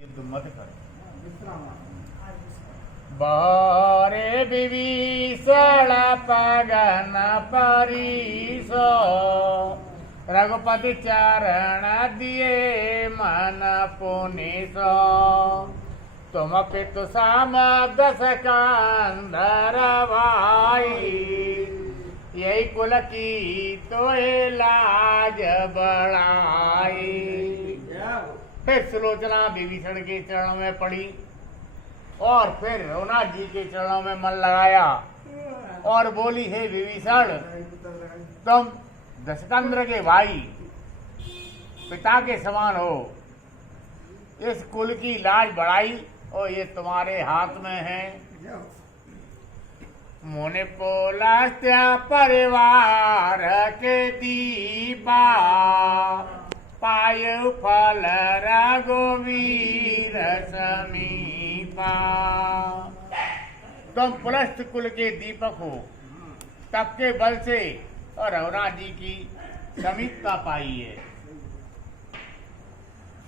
मत कर बारे विभीषण पगन परीसो रघुपति चरण दिए मन पुनिसो तुम पितु साम दस कंधर भाई यही कुल की तो लाज बढ़ाई। फिर सुलोचना विभीषण के चरणों में पड़ी और फिर रघुनाथ जी के चरणों में मन लगाया और बोली, हे विभीषण, तुम दशकंद्र के भाई पिता के समान हो, इस कुल की लाज बढ़ाई और ये तुम्हारे हाथ में है। मुनि पुलस्त्य परिवार के दीपा पायु फल रघुवीर समीपा। तुम पुलस्त कुल के दीपक हो, तप के बल से और रघुनाथ जी की समीपता पाई है।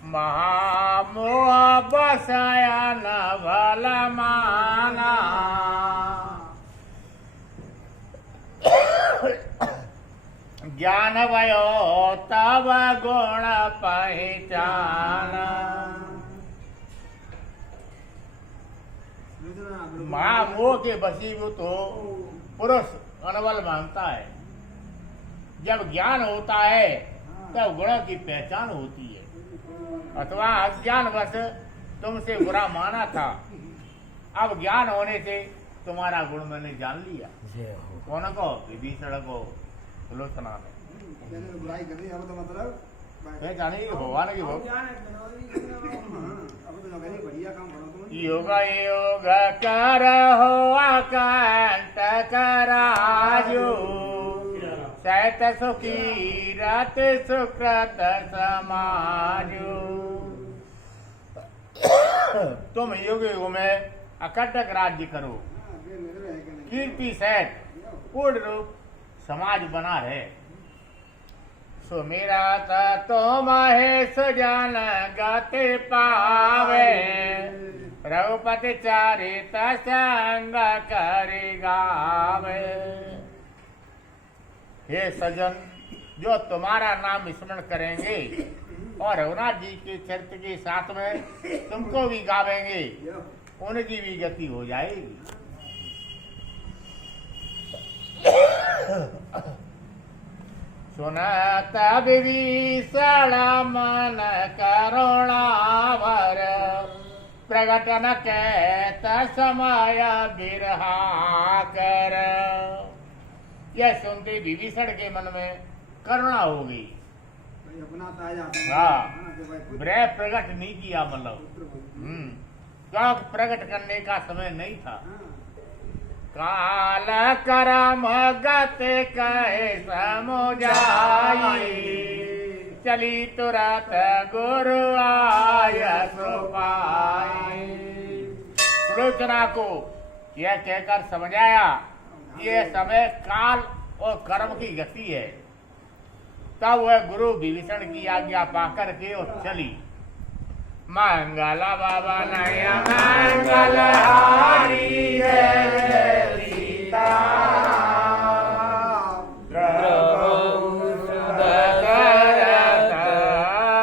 महामोह बसयन भल माना ज्ञान भयो तब गुण पहचाना। महामोह के वशीभूत हो पुरुष अनबल मानता है। जब ज्ञान होता है तब गुणों की पहचान होती है। अथवा अज्ञानवश तुमसे बुरा माना था, अब ज्ञान होने से तुम्हारा गुण मैंने जान लिया। कौन को? विभीषण को सुलोचना ने बुराई कर दी। अब तो मतलब पहचाने की भगवान की योग योग कर हो अकंट कराजो सैत सुखी रत सुकृत समाजो। तुम युग युग में अकंटक राज्य करो, कीर्ति सहित पूर्ण रूप समाज बना रहे। सो मेरा तुम है सुजान गति पावे रघुपति चरित संग करि गावे। हे सजन, जो तुम्हारा नाम स्मरण करेंगे और रघुनाथ जी के चरित्र के साथ में तुमको भी गावेंगे, उनकी भी गति हो जाएगी। सुनत विभीषण मन करुणावर प्रगटन कहत समय बिरहा कर। यह सुनते विभीषण के मन में करुणा हो गई। हाँ, विरह प्रकट नहीं किया, मतलब शौक प्रकट करने का समय नहीं था। काल करम गत कहे समुझाई चली तुरत गुरु आय सुपाई। सुलोचना को यह कहकर समझाया, ये समय काल और कर्म की गति है। तब वह गुरु विभीषण की आज्ञा पाकर के और चली। मंगल बाबा नया मंगल हारी है सीता प्रभु दशरथ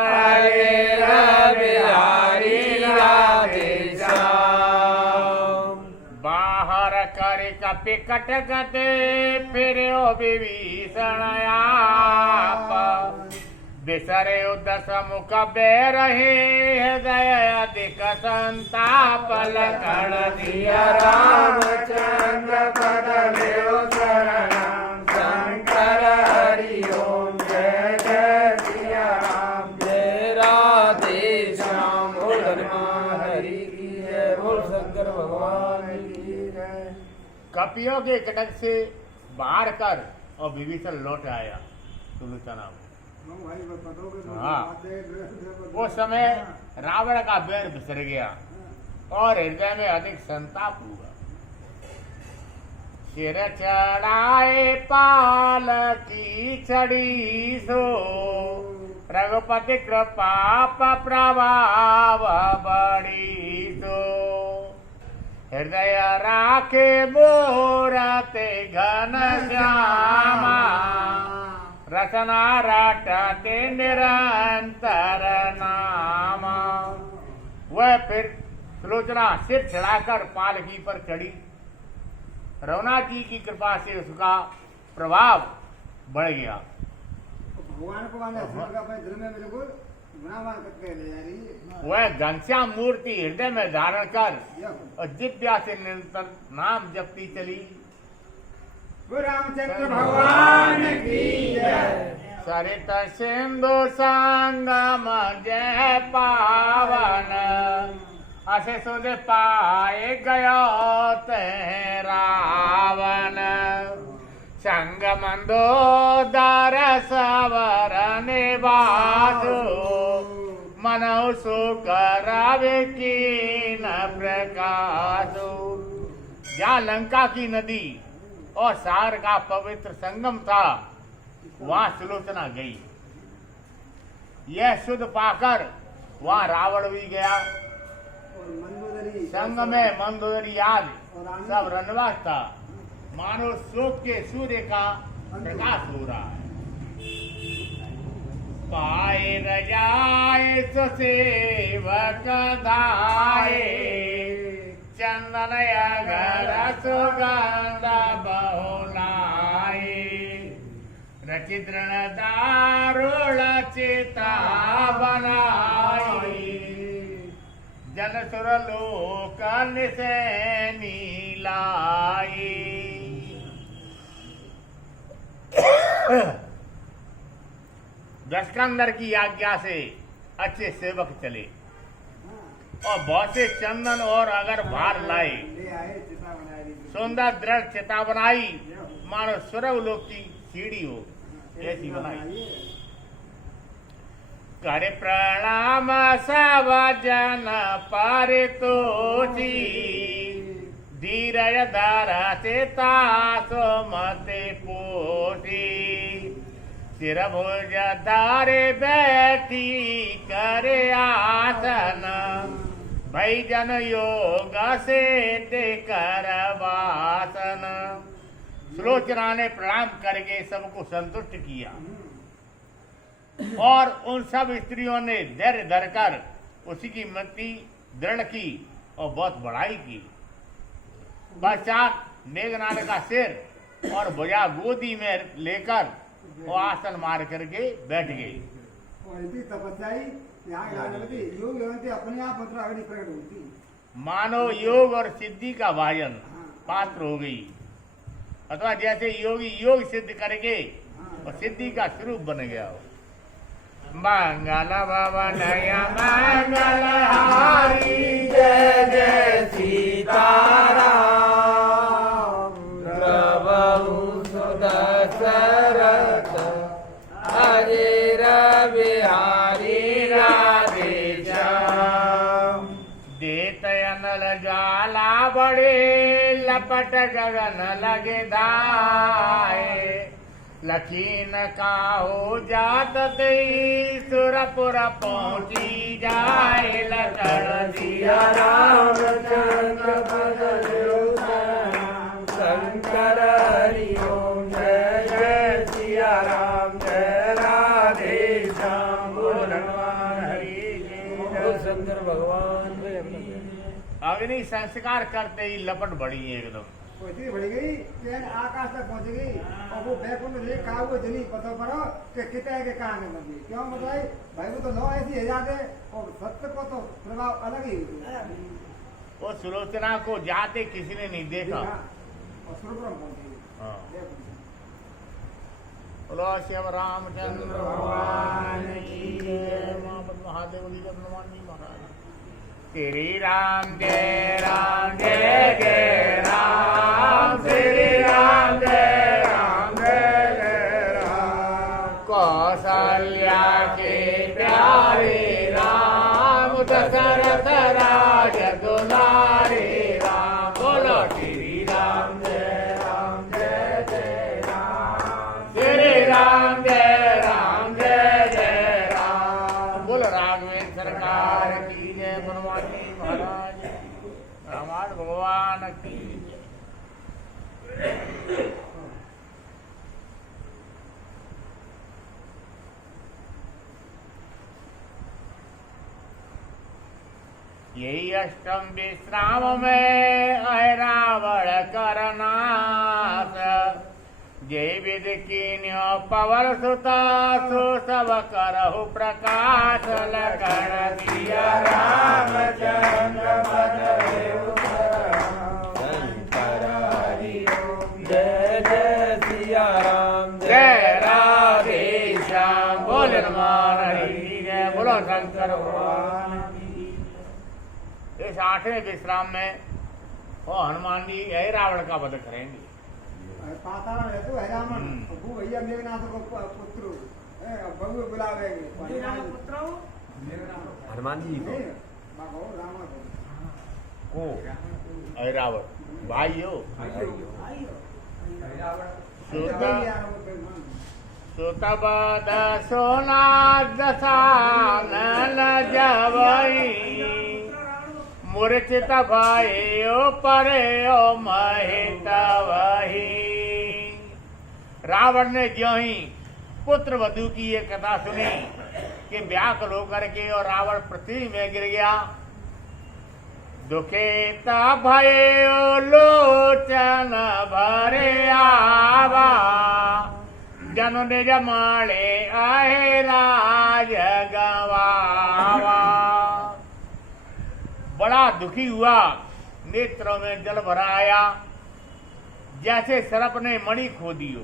हरे बिहारी लागे श्याम। बाहर कर कपिकट गते फिर विभीषण आप बिसरे दस मुख बेरहे हृदय अधिक संताप लखन दिया रामचंद्र पद लेओ शरणम शंकर हरि ओम जय जय सिया राम जय राधे श्याम बोल हनुमान हरि की जय बोल शंकर भगवान की जय। कपियों के कटक से बाहर कर और विभीषण लौट आया सुलोचना। हाँ, वो समय रावण का बैर बिसर गया और हृदय में अधिक संताप हुआ। सिर चढ़ाए पाल की चढ़ी सो रघुपति कृपा प्रभाव बड़ी तो हृदय राखे मूरते घन श्यामा रचना रटते निरंतर नामा। वह फिर सुलोचना सिर चढ़ाकर पालकी पर चढ़ी। रघुनाथ जी की कृपा से उसका प्रभाव बढ़ गया। भगवान को अपने दिल में बिल्कुल करके ले जा रही है। वह घनश्याम मूर्ति हृदय में धारण कर और जिज्ञा से निरंतर नाम जपती चली। रामचंद्र भगवान की जय। सरित सिंधु संगम जय पावन असे सुध पाए गयो ते रावण। संग मंदोदर सवर निवासु मनौ सुख रवि कीन प्रकाशु। जहाँ लंका की नदी और सागर का पवित्र संगम था वहां सुलोचना गई। यह शुद्ध पाकर वहां रावण भी गया। संग में मंदोदरी आदि सब रनवास था। मानो शोक के सूर्य का प्रकाश हो रहा है। पाए रजाए सुसेवक धाये चंदन अगर सुगंध बहुलाए। रचित दारुण चिता बनाई जन सुर लोक से नीलाई। दशकंदर की आज्ञा से अच्छे सेवक चले और बहुत से चंदन और अगर भार लाए। सुंदर दृढ़ चिता बनाई मानो स्वर्ग लोक की सीढ़ी हो ऐसी बनाई। कर प्रणाम सब जन परितोषी धीरज धरते तासो मते पोषी। सिर भुज धारे बैठी करे आसन भई जन योग से कर वासन। सुलोचना ने प्रणाम करके सबको संतुष्ट किया और उन सब स्त्रियों ने धैर्य धरकर उसी की मति दृढ़ की और बहुत बढ़ाई की। पश्चात मेघनाद का सिर और भुजा गोदी में लेकर वो आसन मार करके बैठ गई। अपने आप प्रकट होती मानो योग और सिद्धि का भाजन पात्र हो गई। अथवा जैसे योगी योग सिद्ध करके और सिद्धि का स्वरूप बन गया हो। मंगल भवन मंगल हारी जय जय सीताराम। प्रभु सुदशरथ अजय बिहारी राधे श्याम। देत अनल ज्वाला बड़े लपट गगन लगे धाए। लखीन काहो जात दई सुरपुर पहुंची जाए। लखन दिया रामचंद्र शंकर हरि ओम जय जय सिया राम जय राधे श्याम। भगवान हरि शंकर भगवान। अग्नि संस्कार करते ही लपट बढ़ी एकदम बढ़ गई ट्रेन आकाश तक पहुंच गई और वो बैकुंठ लेक कहा वो जनी पता पड़ो कि कितने के कहा के बन गई। क्यों बताए भाई वो तो नौ ऐसी है जाते और सत्य को तो प्रभाव अलग ही वो सुलोचना को जाते किसी ने नहीं देखा और सुरपुरम पहुंच गई। बोलो श्याम रामचंद्र भगवान की जय। महादेव जी हनुमान जी महाराज। श्री राम जय जय राम। श्री राम जय जय राम। कौशल्या के प्यारे राम दशरथ राज दुलारे राम। बोलो श्री राम जय जय राम। श्री राम जय जय राम। महाराज रामायण भगवान की यही अष्टम विश्राम में रावण करनाश जय विद कीन्यो पवर सुता सो सब करहु प्रकाश लखन दिया रामचंद्र पद जय जय सिया राम जय राधे श्याम बोले हनुमान हरि जय बोलो शंकर भगवान की। इस 8वें विश्राम में वो हनुमान जी यही रावण का वध करेंगे। पाताल है तो है रामन वो भैया मेघनाथ को पुत्र बहु बुलावेंगे हनुमान जी को रावण को रावण भाई हो सुतबद सोना दसानन जवई मूर्छित भयो परे ओ महित वही। रावण ने ज्यों ही पुत्र वधु की ये कथा सुनी कि व्याकुल होकर के और रावण पृथ्वी में गिर गया। दुखित भयो लोचन भरे आवा जनु निज माणे आहे राज गवावा। बड़ा दुखी हुआ, नेत्रों में जल भरा आया जैसे सर्प ने मणि खो दियो।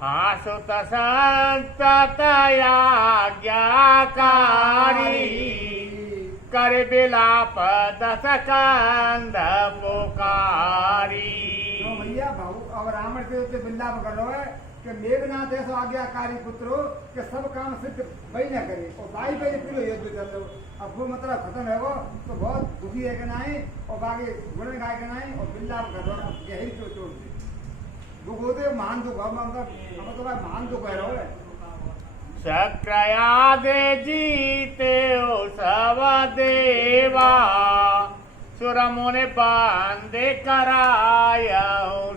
हासुत संत आज्ञाकारी कर बिलाप दस कंध पुकारी। भैया भाऊ अब रावण के उत्ते बिल्लाप कर रहे है कि मेघनाथ ऐसा आज्ञाकारी पुत्र हो कि सब काम सिद्ध वही न करे और भाई पे पूरे युद्ध चल रहे हो। अब वो मतलब खत्म है वो तो बहुत दुखी है कि नहीं और बाकी गुण गाय के नहीं और बिल्लाप कर रहे हो यही तो चोट दे दुख होते महान दुख मतलब महान दुख है रहो सक्रियादे जीते ओ सब देवा सुर मुनि बांधे कराया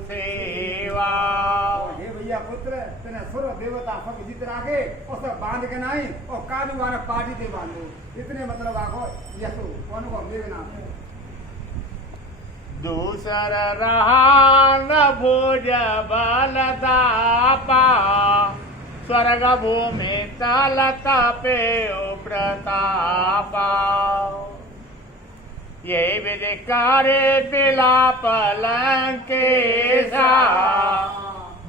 सेवा। हे भैया पुत्र तेने सुर देवता सब जीत राखे और सब बांध के नहीं और कालू वाला पार्टी दे बांधो इतने मतलब आखो यसो कौन को मेघनाथ दूसर रहा न भोज बलदापा स्वर्ग भूमि तलता पे प्रतापा। ये विधिकारे बिलाप लंकेशा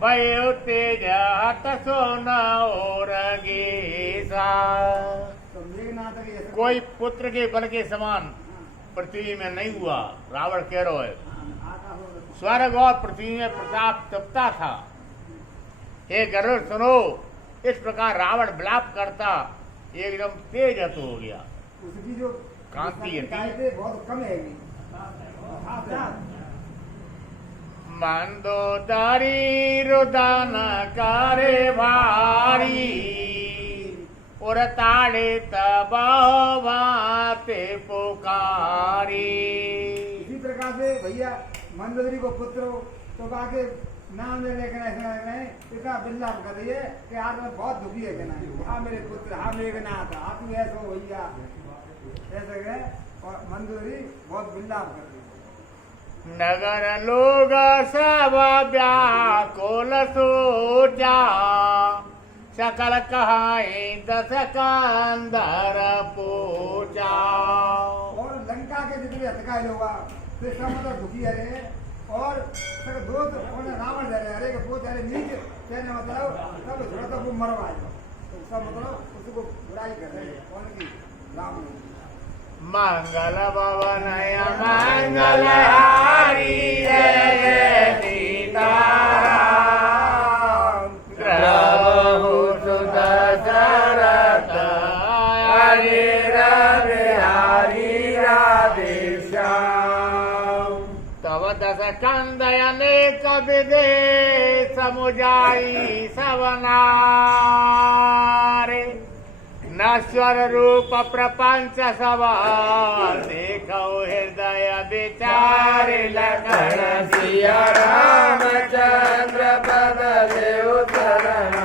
भयो तेज हत सोन और गेसा। तो मेघनाथ के ऐसे कोई पुत्र के बल के समान पृथ्वी में नहीं हुआ। रावण कह रहा है स्वर्ग और पृथ्वी में प्रताप तपता था। हे गरुड़ सुनो, इस प्रकार रावण विलाप करता एकदम तेज हत हो गया। उसकी जो कांति है बहुत कम है मंदोदरी रुदन करे भारी और ताड़े तब बाते पुकारी। इसी प्रकार से भैया मंदोदरी को पुत्र हो तो बाकी नाम लेने के नहीं इतना बिल्लाप कर रही है कि आज मैं बहुत दुखी है कहना हाँ मेरे पुत्र हाँ मेघनाथ हाँ तू ऐसा हो भैया ऐसे गए और मंदोदरी बहुत बिल्लाप कर रही है। नगर लोग सब व्याकुल सोचा सकल कहाई दस कंधर पूजा। और लंका के जितने हथकाए लोग तो इसका मतलब दुखी है रे और दो रावण दे रहे अरे वो तेरे नीचे कहने मतलब तब थोड़ा सा वो मरवा तो उसका मतलब उसको बुराई कर रहे हैं कौन की रावण। मंगल भवन मंगल हारी जय सीताराम द्रवहु सुत शरत हरि बिहारी राधे श्याम। तव दस कंदयने कविदे समुजाई सवनारे न नश्वर रूप प्रपंच सवा देखो हृदय विचार लखन सिया रामचंद्र पद देव शरण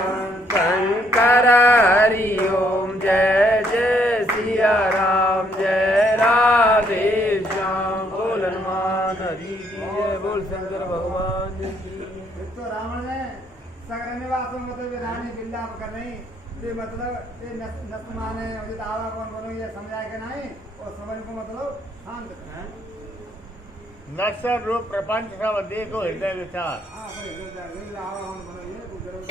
शंकर हरि ओम जय जय सिया राम जय राधे श्याम बोल हनुमान हरि की जय बोल शंकर भगवान की एक तो रावण ने सगर निवास में मतलब रानी बिल्लाप कर रही ये मतलब ये नत माने मुझे दावा कौन बोलो ये समझाए के नहीं और समझ को मतलब शांत कर नश्वर रूप प्रपंच सब देखो हृदय विचार। हाँ भाई दावा कौन बोलो ये कुछ जरूर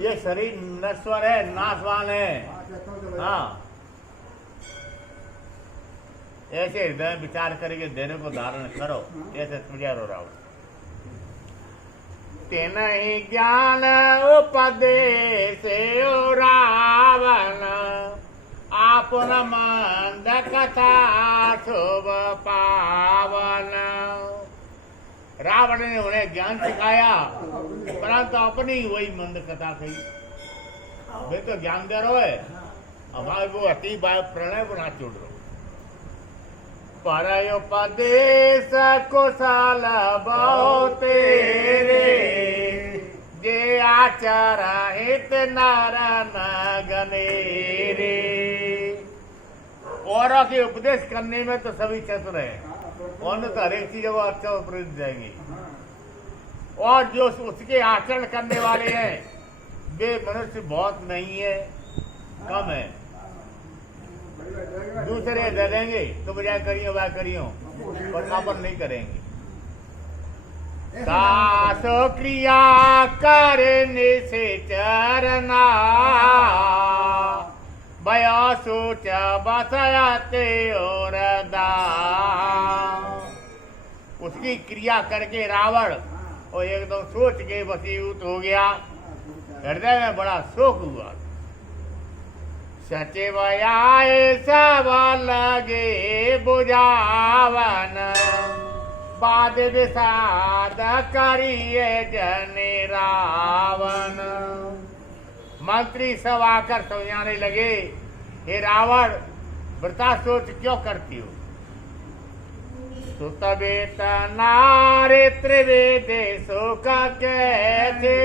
ये शरीर नश्वर है, नाशवान है। हाँ, ऐसे हृदय विचार करके देने को धारण करो, ऐसे समझा रो रावण। तेन ही ज्ञान उपदेश रावण आपन मंद कथा शुभ पावन। रावण ने उन्हें ज्ञान सिखाया परंतु अपनी वही मंद कथा कही। वे तो ज्ञान दे रहे है, हमारे वो अति प्रणय बना छोड़ रहे। परयोपदेश कुशल बहु तेरे जे आचार हित नर नगनेरे। औरों के उपदेश करने में तो सभी चतुर हैं और तो हर एक चीज वो अच्छा उपदेश जाएंगे, और जो उसके आचरण करने वाले हैं वे मनुष्य बहुत नहीं है, कम है। दूसरे दे देंगे तो बजाय करियो वह करियो पर अपन नहीं करेंगे। दासो क्रिया करने से चरना बया सोच बसते और उसकी क्रिया करके रावण और एकदम सोच के वसीभूत हो गया। हृदय में बड़ा शोक हुआ। सचिव आए सब लगे बुझावन बाद विषाद करिए जन रावण। मंत्री सब आकर समझाने लगे, हे रावण वृथा सोच क्यों करती हो? सुतवेत नारे त्रिवेदे सुख कैसे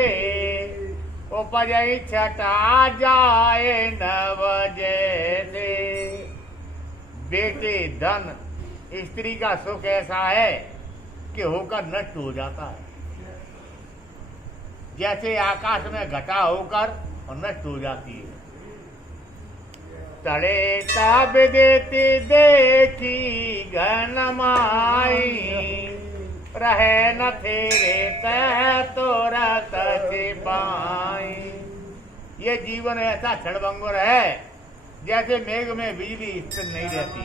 उपजई छटा जाए नव जैसे। बेटे धन स्त्री का सुख ऐसा है कि होकर नष्ट हो जाता है, जैसे आकाश में घटा होकर और नष्ट हो जाती है। तड़े ताब देती देखी घन माई रहे न तेरे तह तोरत छिपाई। ये जीवन ऐसा क्षणभंगुर है जैसे मेघ में बिजली स्थिर नहीं रहती।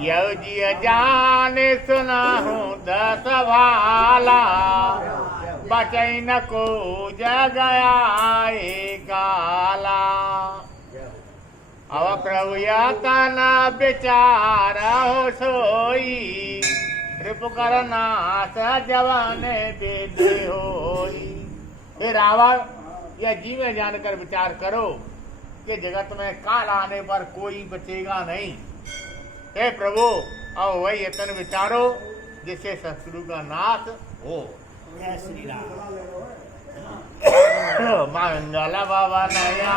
यह जी जाने सुना हूँ दस भाला बचई न को जगया काला। अब प्रभु यतन विचार हो सोई रिप कर नाथ जवान विधि होई। हे रावण यह जी में जानकर विचार करो कि जगत में काल आने पर कोई बचेगा नहीं। हे प्रभु अब वही यतन विचारो जिससे शत्रु का नाश हो। श्री राम मंगल भवन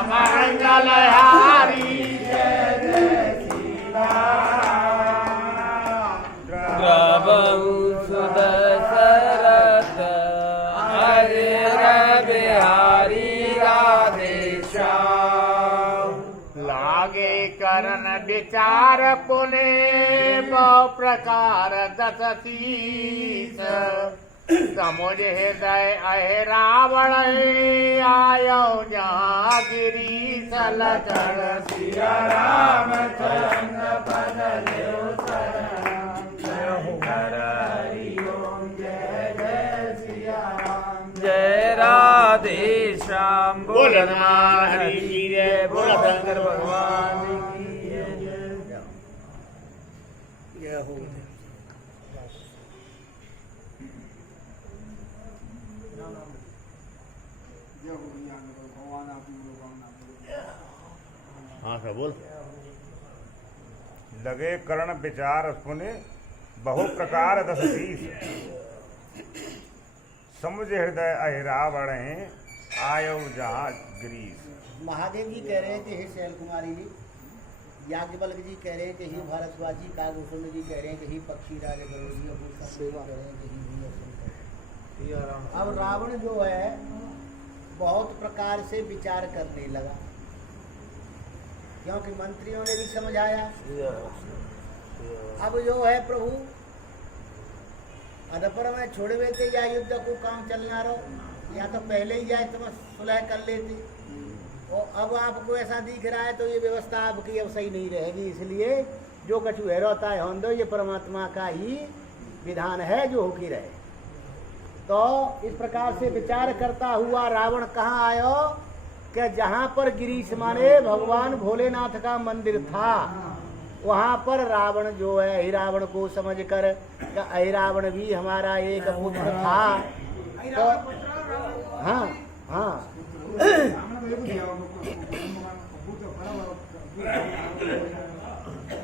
मंगल हारी जय जय श्री प्रभु सुदशरथ हरे बिहारी राधे श्याम। लागे करन विचार पुने बहु प्रकार दस शीस। समुझ हृदय अहे रावण आयो जहाँ गिरी सलचर सिया रामचंद्र पद देव शरण हरि ओम जय जय सिया राम जय राधे श्याम। बोल हनुमान हरि की जय बोल शंकर भगवान की जय। जय हो हाँ सर बोल। लगे करण विचार पुनि बहु प्रकार दस शीस, समुझ हृदय अहिरावण आयो जहाँ गिरीश। महादेव जी कह रहे हैं कि हे शैल कुमारी जी, याज्ञवल्क्य जी कह रहे हैं कि हे भारद्वाज जी, कागभूषण जी कह रहे हैं कि हे पक्षी राज गरुड़ जी, कह रहे हैं कि हे भीमसेन। अब रावण जो है बहुत प्रकार से विचार करने लगा, क्योंकि मंत्रियों ने भी समझाया। अब जो है प्रभु अदपर में छोड़वे थे या युद्ध को काम चलना रहो, या तो पहले ही जाए तुम सुलह कर लेते। और अब आपको ऐसा दिख रहा है तो ये व्यवस्था आपकी अब सही नहीं रहेगी, इसलिए जो कछु है रहता है हों दो, ये परमात्मा का ही विधान है जो होकी रहे। तो इस प्रकार से विचार करता हुआ रावण कहाँ आयो कि जहाँ पर गिरीश माने भगवान भोलेनाथ का मंदिर था, वहाँ पर रावण जो है अहिरावण को समझ कर अहिरावण भी हमारा एक पुत्र था। तो हाँ हाँ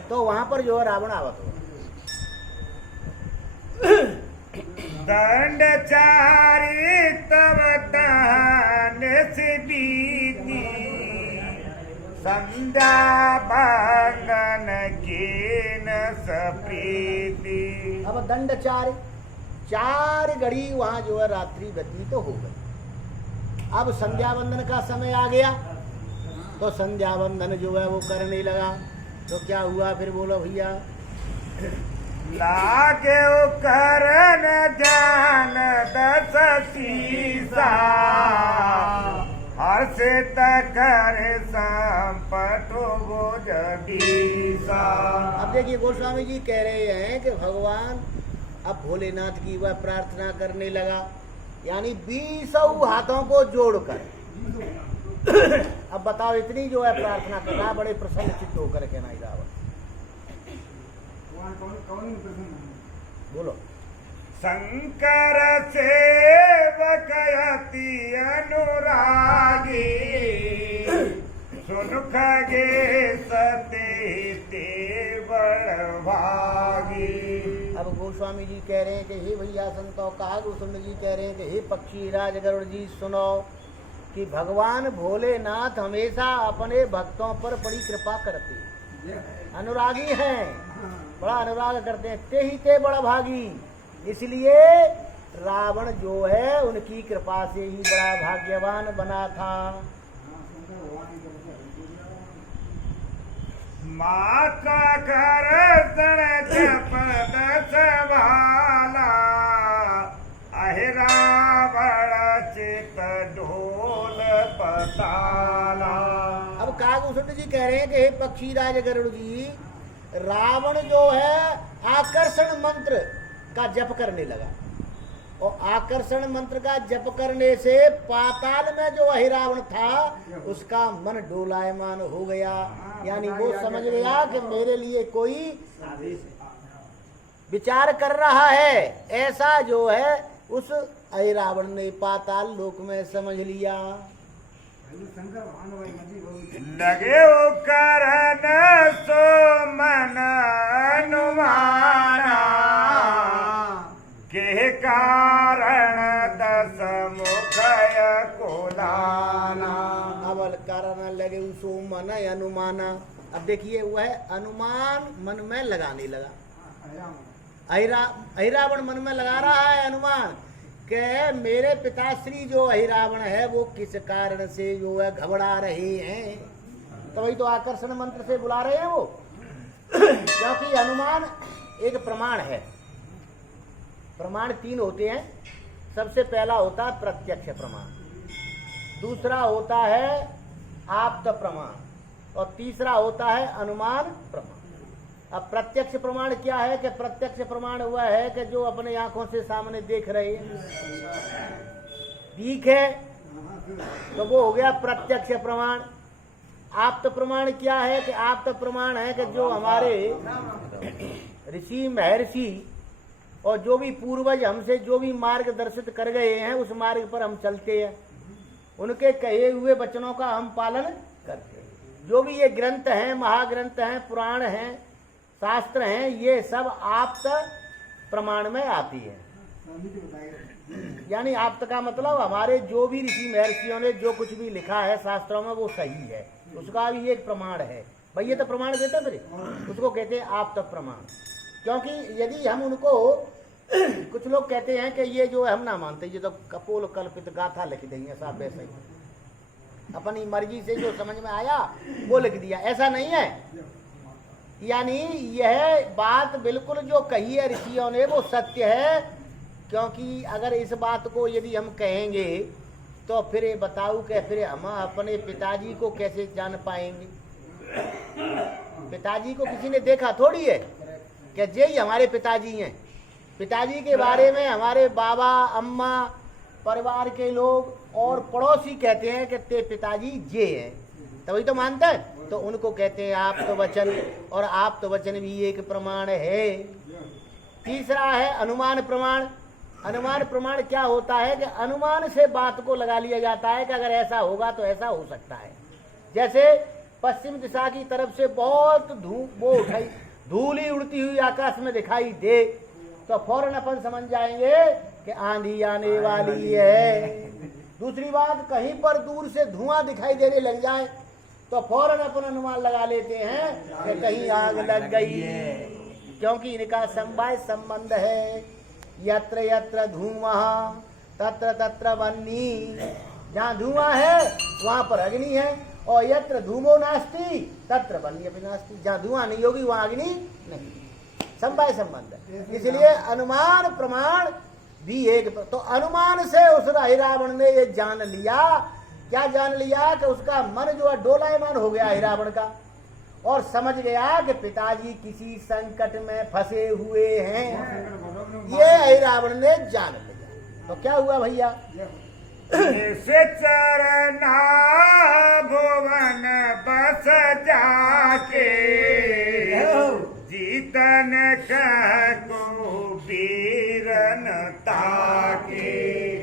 तो वहाँ पर जो है रावण आवत हो। दंड चारी तव तान से बीती, संध्या बंदन के न सप्रीति। अब दंड चार घड़ी वहाँ जो है रात्रि व्यतीत हो गई। अब संध्या वंदन का समय आ गया, तो संध्या वंदन जो है वो करने लगा। तो क्या हुआ फिर बोलो भैया। लागे करन ध्यान दस शीसा, हर्षित कर संपतो बोझ बीसा। अब देखिए गोस्वामी जी कह रहे हैं कि भगवान अब भोलेनाथ की वह प्रार्थना करने लगा, यानी 20 हाथों को जोड़कर। अब बताओ इतनी जो है प्रार्थना करना, बड़े प्रसन्न चित्त होकर के ना रावण बोलो। शंकर सेवक अति अनुरागी, सुनुख गे सते ते बड़भागी। अब गोस्वामी जी कह रहे हैं कि हे भैया संतो, कहा गोस्वामी जी कह रहे हैं कि हे पक्षी राज गरुड़ जी सुनो कि भगवान भोलेनाथ हमेशा अपने भक्तों पर बड़ी कृपा करते हैं, अनुरागी हैं, बड़ा अनुराग करते हैं। ते ही ते बड़ा भागी, इसलिए रावण जो है उनकी कृपा से ही बड़ा भाग्यवान बना था। माता कर जपद सवाला, अहिरावण चित ढोल पताला। अब कागभूषण जी कह रहे हैं कि हे पक्षी राज गरुड़ जी, रावण जो है आकर्षण मंत्र का जप करने लगा, और आकर्षण मंत्र का जप करने से पाताल में जो अहिरावण था उसका मन डोलायमान हो गया, यानी वो समझ गया कि मेरे लिए कोई विचार कर रहा है। ऐसा जो है उस अहिरावण ने पाताल लोक में समझ लिया। लगे करन सो मन अनुमाना, के कारण दस मुखय को लाना। अब कारण लगे उसो मन अनुमाना। अब देखिए वह अनुमान मन में लगाने लगा, अहिरावण मन में लगा रहा है अनुमान कि मेरे पिताश्री जो अहिरावण है वो किस कारण से जो है घबरा रहे हैं। तो वही तो आकर्षण मंत्र से बुला रहे हैं वो, क्योंकि अनुमान एक प्रमाण है। प्रमाण 3 होते हैं। सबसे पहला होता है प्रत्यक्ष प्रमाण, दूसरा होता है आप्त प्रमाण, और तीसरा होता है अनुमान प्रमाण। अब प्रत्यक्ष प्रमाण क्या है कि प्रत्यक्ष प्रमाण हुआ है कि जो अपने आंखों से सामने देख रहे हैं, दिखे तो वो हो गया प्रत्यक्ष प्रमाण। आप्त प्रमाण क्या है कि आप्त प्रमाण है कि जो हमारे ऋषि महर्षि और जो भी पूर्वज हमसे जो भी मार्ग दर्शित कर गए हैं उस मार्ग पर हम चलते हैं, उनके कहे हुए वचनों का हम पालन करते हैं। जो भी ये ग्रंथ हैं, महाग्रंथ हैं, पुराण हैं, शास्त्र हैं, ये सब आप्त प्रमाण में आती है। स्वामी जी बताइए। यानी आप्त का मतलब हमारे जो भी ऋषि महर्षियों ने जो कुछ भी लिखा है शास्त्रों में वो सही है, उसका भी एक प्रमाण है। भाई ये तो प्रमाण देते फिर, उसको कहते हैं आप्त प्रमाण। क्योंकि यदि हम उनको कुछ लोग कहते हैं कि ये जो है हम ना मानते, ये तो कपोल कल्पित गाथा लिख देंगे, सब वैसे ही अपनी मर्जी से जो समझ में आया वो लिख दिया, ऐसा नहीं है। यानी यह बात बिल्कुल जो कही है ऋषियों ने वो सत्य है। क्योंकि अगर इस बात को यदि हम कहेंगे तो फिर ये बताओ कि फिर हम अपने पिताजी को कैसे जान पाएंगे? पिताजी को किसी ने देखा थोड़ी है कि जे ही हमारे पिताजी हैं। पिताजी के बारे में हमारे बाबा अम्मा परिवार के लोग और पड़ोसी कहते हैं कि ते पिताजी जे हैं, तभी तो मानते हैं। तो उनको कहते हैं आप्त वचन, और आप्त वचन भी एक प्रमाण है। तीसरा है अनुमान प्रमाण। अनुमान प्रमाण क्या होता है कि अनुमान से बात को लगा लिया जाता है कि अगर ऐसा होगा तो ऐसा हो सकता है। जैसे पश्चिम दिशा की तरफ से बहुत धूल ही उड़ती हुई आकाश में दिखाई दे तो फौरन अपन समझ जाएंगे कि आंधी आने वाली है। दूसरी बात, कहीं पर दूर से धुआं दिखाई देने लग जाए तो फौरन अपन अनुमान लगा लेते हैं कि कहीं आग लग गई है, क्योंकि इनका समवाय संबंध है। यत्र यत्र धूमः तत्र तत्र वह्नि, जहाँ धुआं है वहाँ पर अग्नि है, और यत्र धूमो नास्ति तत्र वह्नि अपि नास्ति, जहाँ धुआं नहीं होगी वहाँ अग्नि नहीं। समवाय संबंध है, इसलिए अनुमान प्रमाण भी एक। तो अनुमान से उस रावण ने ये जान लिया, क्या जान लिया कि उसका मन जो है डोलायमान हो गया रावण का, और समझ गया कि पिताजी किसी संकट में फंसे हुए हैं। ये रावण ने जान लिया। तो क्या हुआ भैया? से चरना भुवन बस जाके, जीतन को वीरन ताके।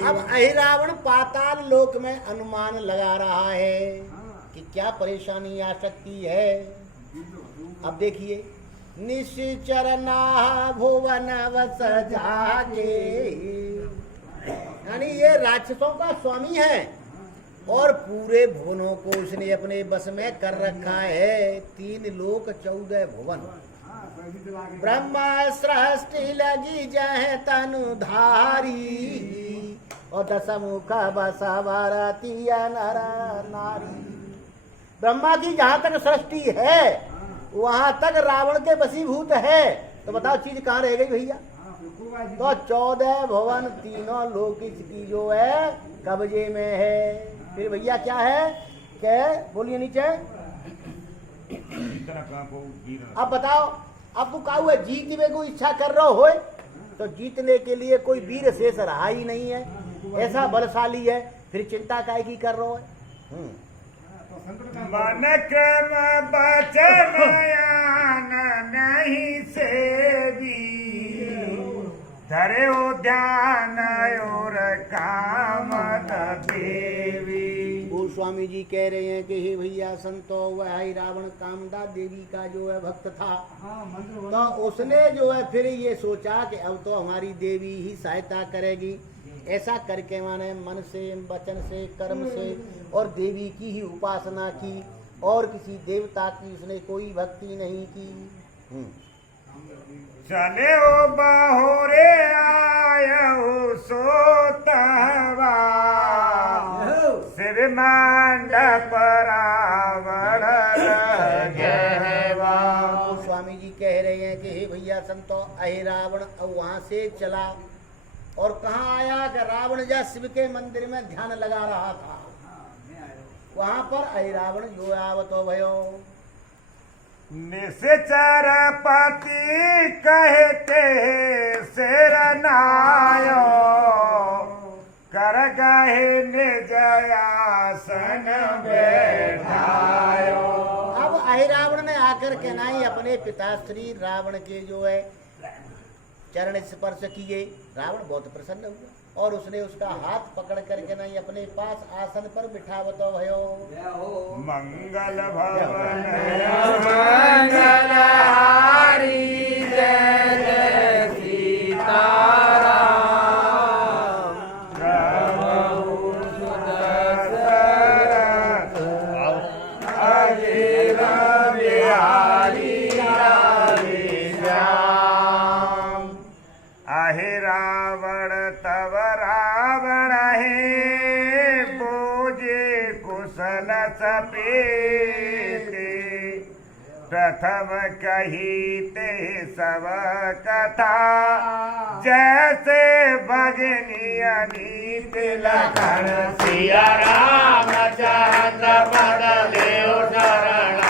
अब अहिरावण पाताल लोक में अनुमान लगा रहा है कि क्या परेशानी आ सकती है। अब देखिए, निश्चरना भुवन बस जाके, यानी ये राक्षसों का स्वामी है और पूरे भुवनों को उसने अपने बस में कर रखा है। 3 लोक 14 भुवन, ब्रह्मा सृष्टि लगी जय तनु धारी, और 10 मुख बसा भारती नर नारी। ब्रह्मा की जहाँ तक सृष्टि है वहां तक रावण के वशीभूत है। तो बताओ चीज कहाँ रह गई भैया? तो 14 भवन, तीनों लोक की जो है कब्जे में है। फिर भैया क्या है? क्या बोलिए नीचे। अब बताओ, अब तू का हुआ जीतने को इच्छा कर रहा हो तो जीतने के लिए कोई वीर शेष रहा ही नहीं है, ऐसा बलशाली है, फिर चिंता काहे की कर रहा है? मन क्रम बचन नहीं सेवी, धरे हो ध्यान और काम देवी। वो स्वामी जी कह रहे हैं कि हे भैया संतो, वह रावण कामदा देवी का जो है भक्त था, तो उसने जो है फिर ये सोचा कि अब तो हमारी देवी ही सहायता करेगी। ऐसा करके माने मन से, वचन से, कर्म से और देवी की ही उपासना की, और किसी देवता की उसने कोई भक्ति नहीं की। चले ओ बहोरे आयो सोतवा, सिर मंडप रावण गहवा। स्वामी जी कह रहे हैं कि हे भैया संतो, अहिरावण अब वहां से चला और कहाँ आया कि रावण जा शिव के मंदिर में ध्यान लगा रहा था। वहां पर अहिरावण जो आवतो भयो। निश्चर पति कहते शरनायो, कर गहे निजयासन बैठायो। अब अहिरावण ने आकर के नहीं अपने पिता श्री रावण के जो है चरण स्पर्श किए, रावण बहुत प्रसन्न हुआ और उसने उसका हाथ पकड़ करके नहीं अपने पास आसन पर बिठावतो भयो। मंगल भवन मंगलहारी जय जय सीताराम प्रभु सुदशरथ अजीर बिहारी राधे श्याम। आहे रावण तव रावण है बोझे कुशल सपेते प्रथम कही ते सब कथा जैसे भजनी अनीत लखन सिया राम चंद्र बदले शरण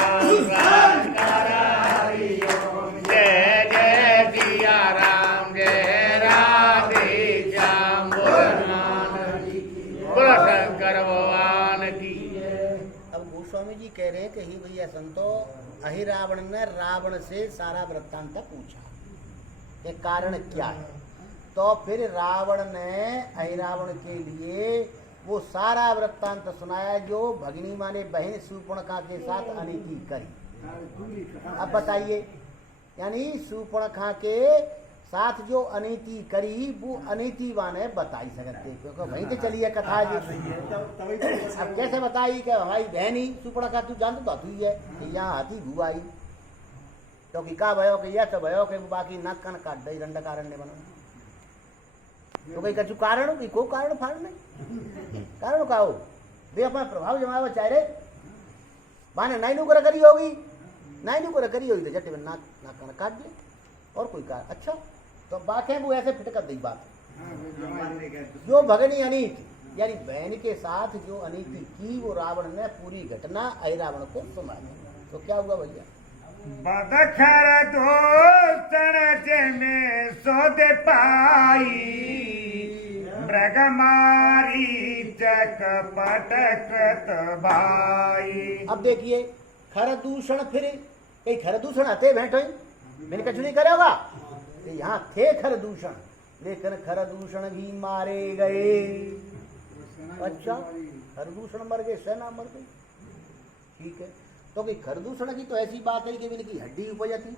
जय जय सिया राम जय राधे श्याम बोल शंकर भगवान की। अब गोस्वामी जी कह रहे हैं कि ही भैया संतो, अहिरावण ने रावण से सारा वृत्तांत पूछा कि कारण क्या है। तो फिर रावण ने अहिरावण के लिए वो सारा वृत्तांत सुनाया जो भगिनी माने बहन शूर्पणखा के साथ अनीति करी। अब बताइए, यानी शूर्पणखा के साथ जो अनीति करी वो अनीति वाने बताई सकते, क्योंकि वहीं तो चलिए कथा जो। अब कैसे बताई कि हमारी बहन ही शूर्पणखा तू जानते तो तू ही है कि यहाँ हाथी भुआई तो कि का भयो कि यह तो भयो कि बाकी नाक कन काट दई रंड कारण ने बना तो कहीं कछु कारण कि को कारण फाड़ नहीं कारण का हो वे अपना प्रभाव जमावा चाह रहे माने नाइनू कर करी होगी, नाइनू कर करी होगी तो जट में नाक कन काट दे और कोई कारण। अच्छा तो बात है वो ऐसे फिट कर दी बात। जो भगनी अनीति यानी बहन के साथ जो अनीति की वो रावण ने पूरी घटना अहिरावण को सुनाई। तो क्या हुआ भैया, बदखर दोस्तन में सोद पाई मृग मारी चक पटकत भाई। अब देखिए खरदूषण फिर कई खरदूषण आते बैठो मैंने कछु नहीं करेगा तो यहाँ थे खरदूषण लेकिन खरदूषण भी मारे गए। अच्छा खरदूषण मर गए, सेना मर गई, ठीक है। तो कि खरदूषण की तो ऐसी बात है कि इनकी हड्डी उपजती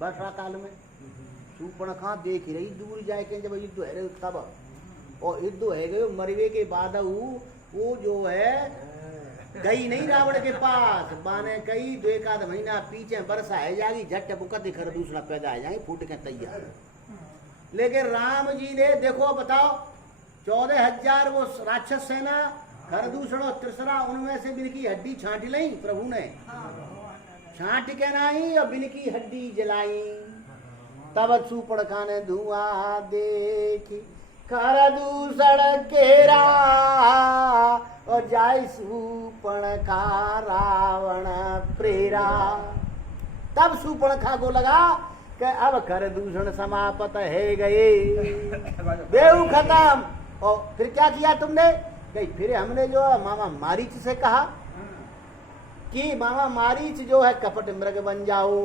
वर्षा काल में। शूर्पणखा देख रही दूर जाए के जब युद्ध है तब और युद्ध है गए मरवे के बाद वो जो है गई नहीं रावण के पास माने कई 2 महीना पीछे वर्षा है जाएगी झट बुकत खरदूषण पैदा है जाएंगे फूट के तैयार। लेकिन राम जी ने देखो बताओ 14,000 वो राक्षस सेना खरदूषण और त्रिसरा उनमें से बिन की हड्डी छांट ली प्रभु ने, छांट के नहीं और बिन की हड्डी जलाई। तब शूर्पणखा ने धुआं देखी खरदूषण केरा और जाय शूर्पणखा रावण प्रेरा। तब शूर्पणखा को लगा कि अब खरदूषण समाप्त है गए, बेहू खत्म। और फिर क्या किया तुमने, गई फिर हमने जो मामा मारीच से कहा कि मामा मारीच जो है कपट मृग बन जाओ,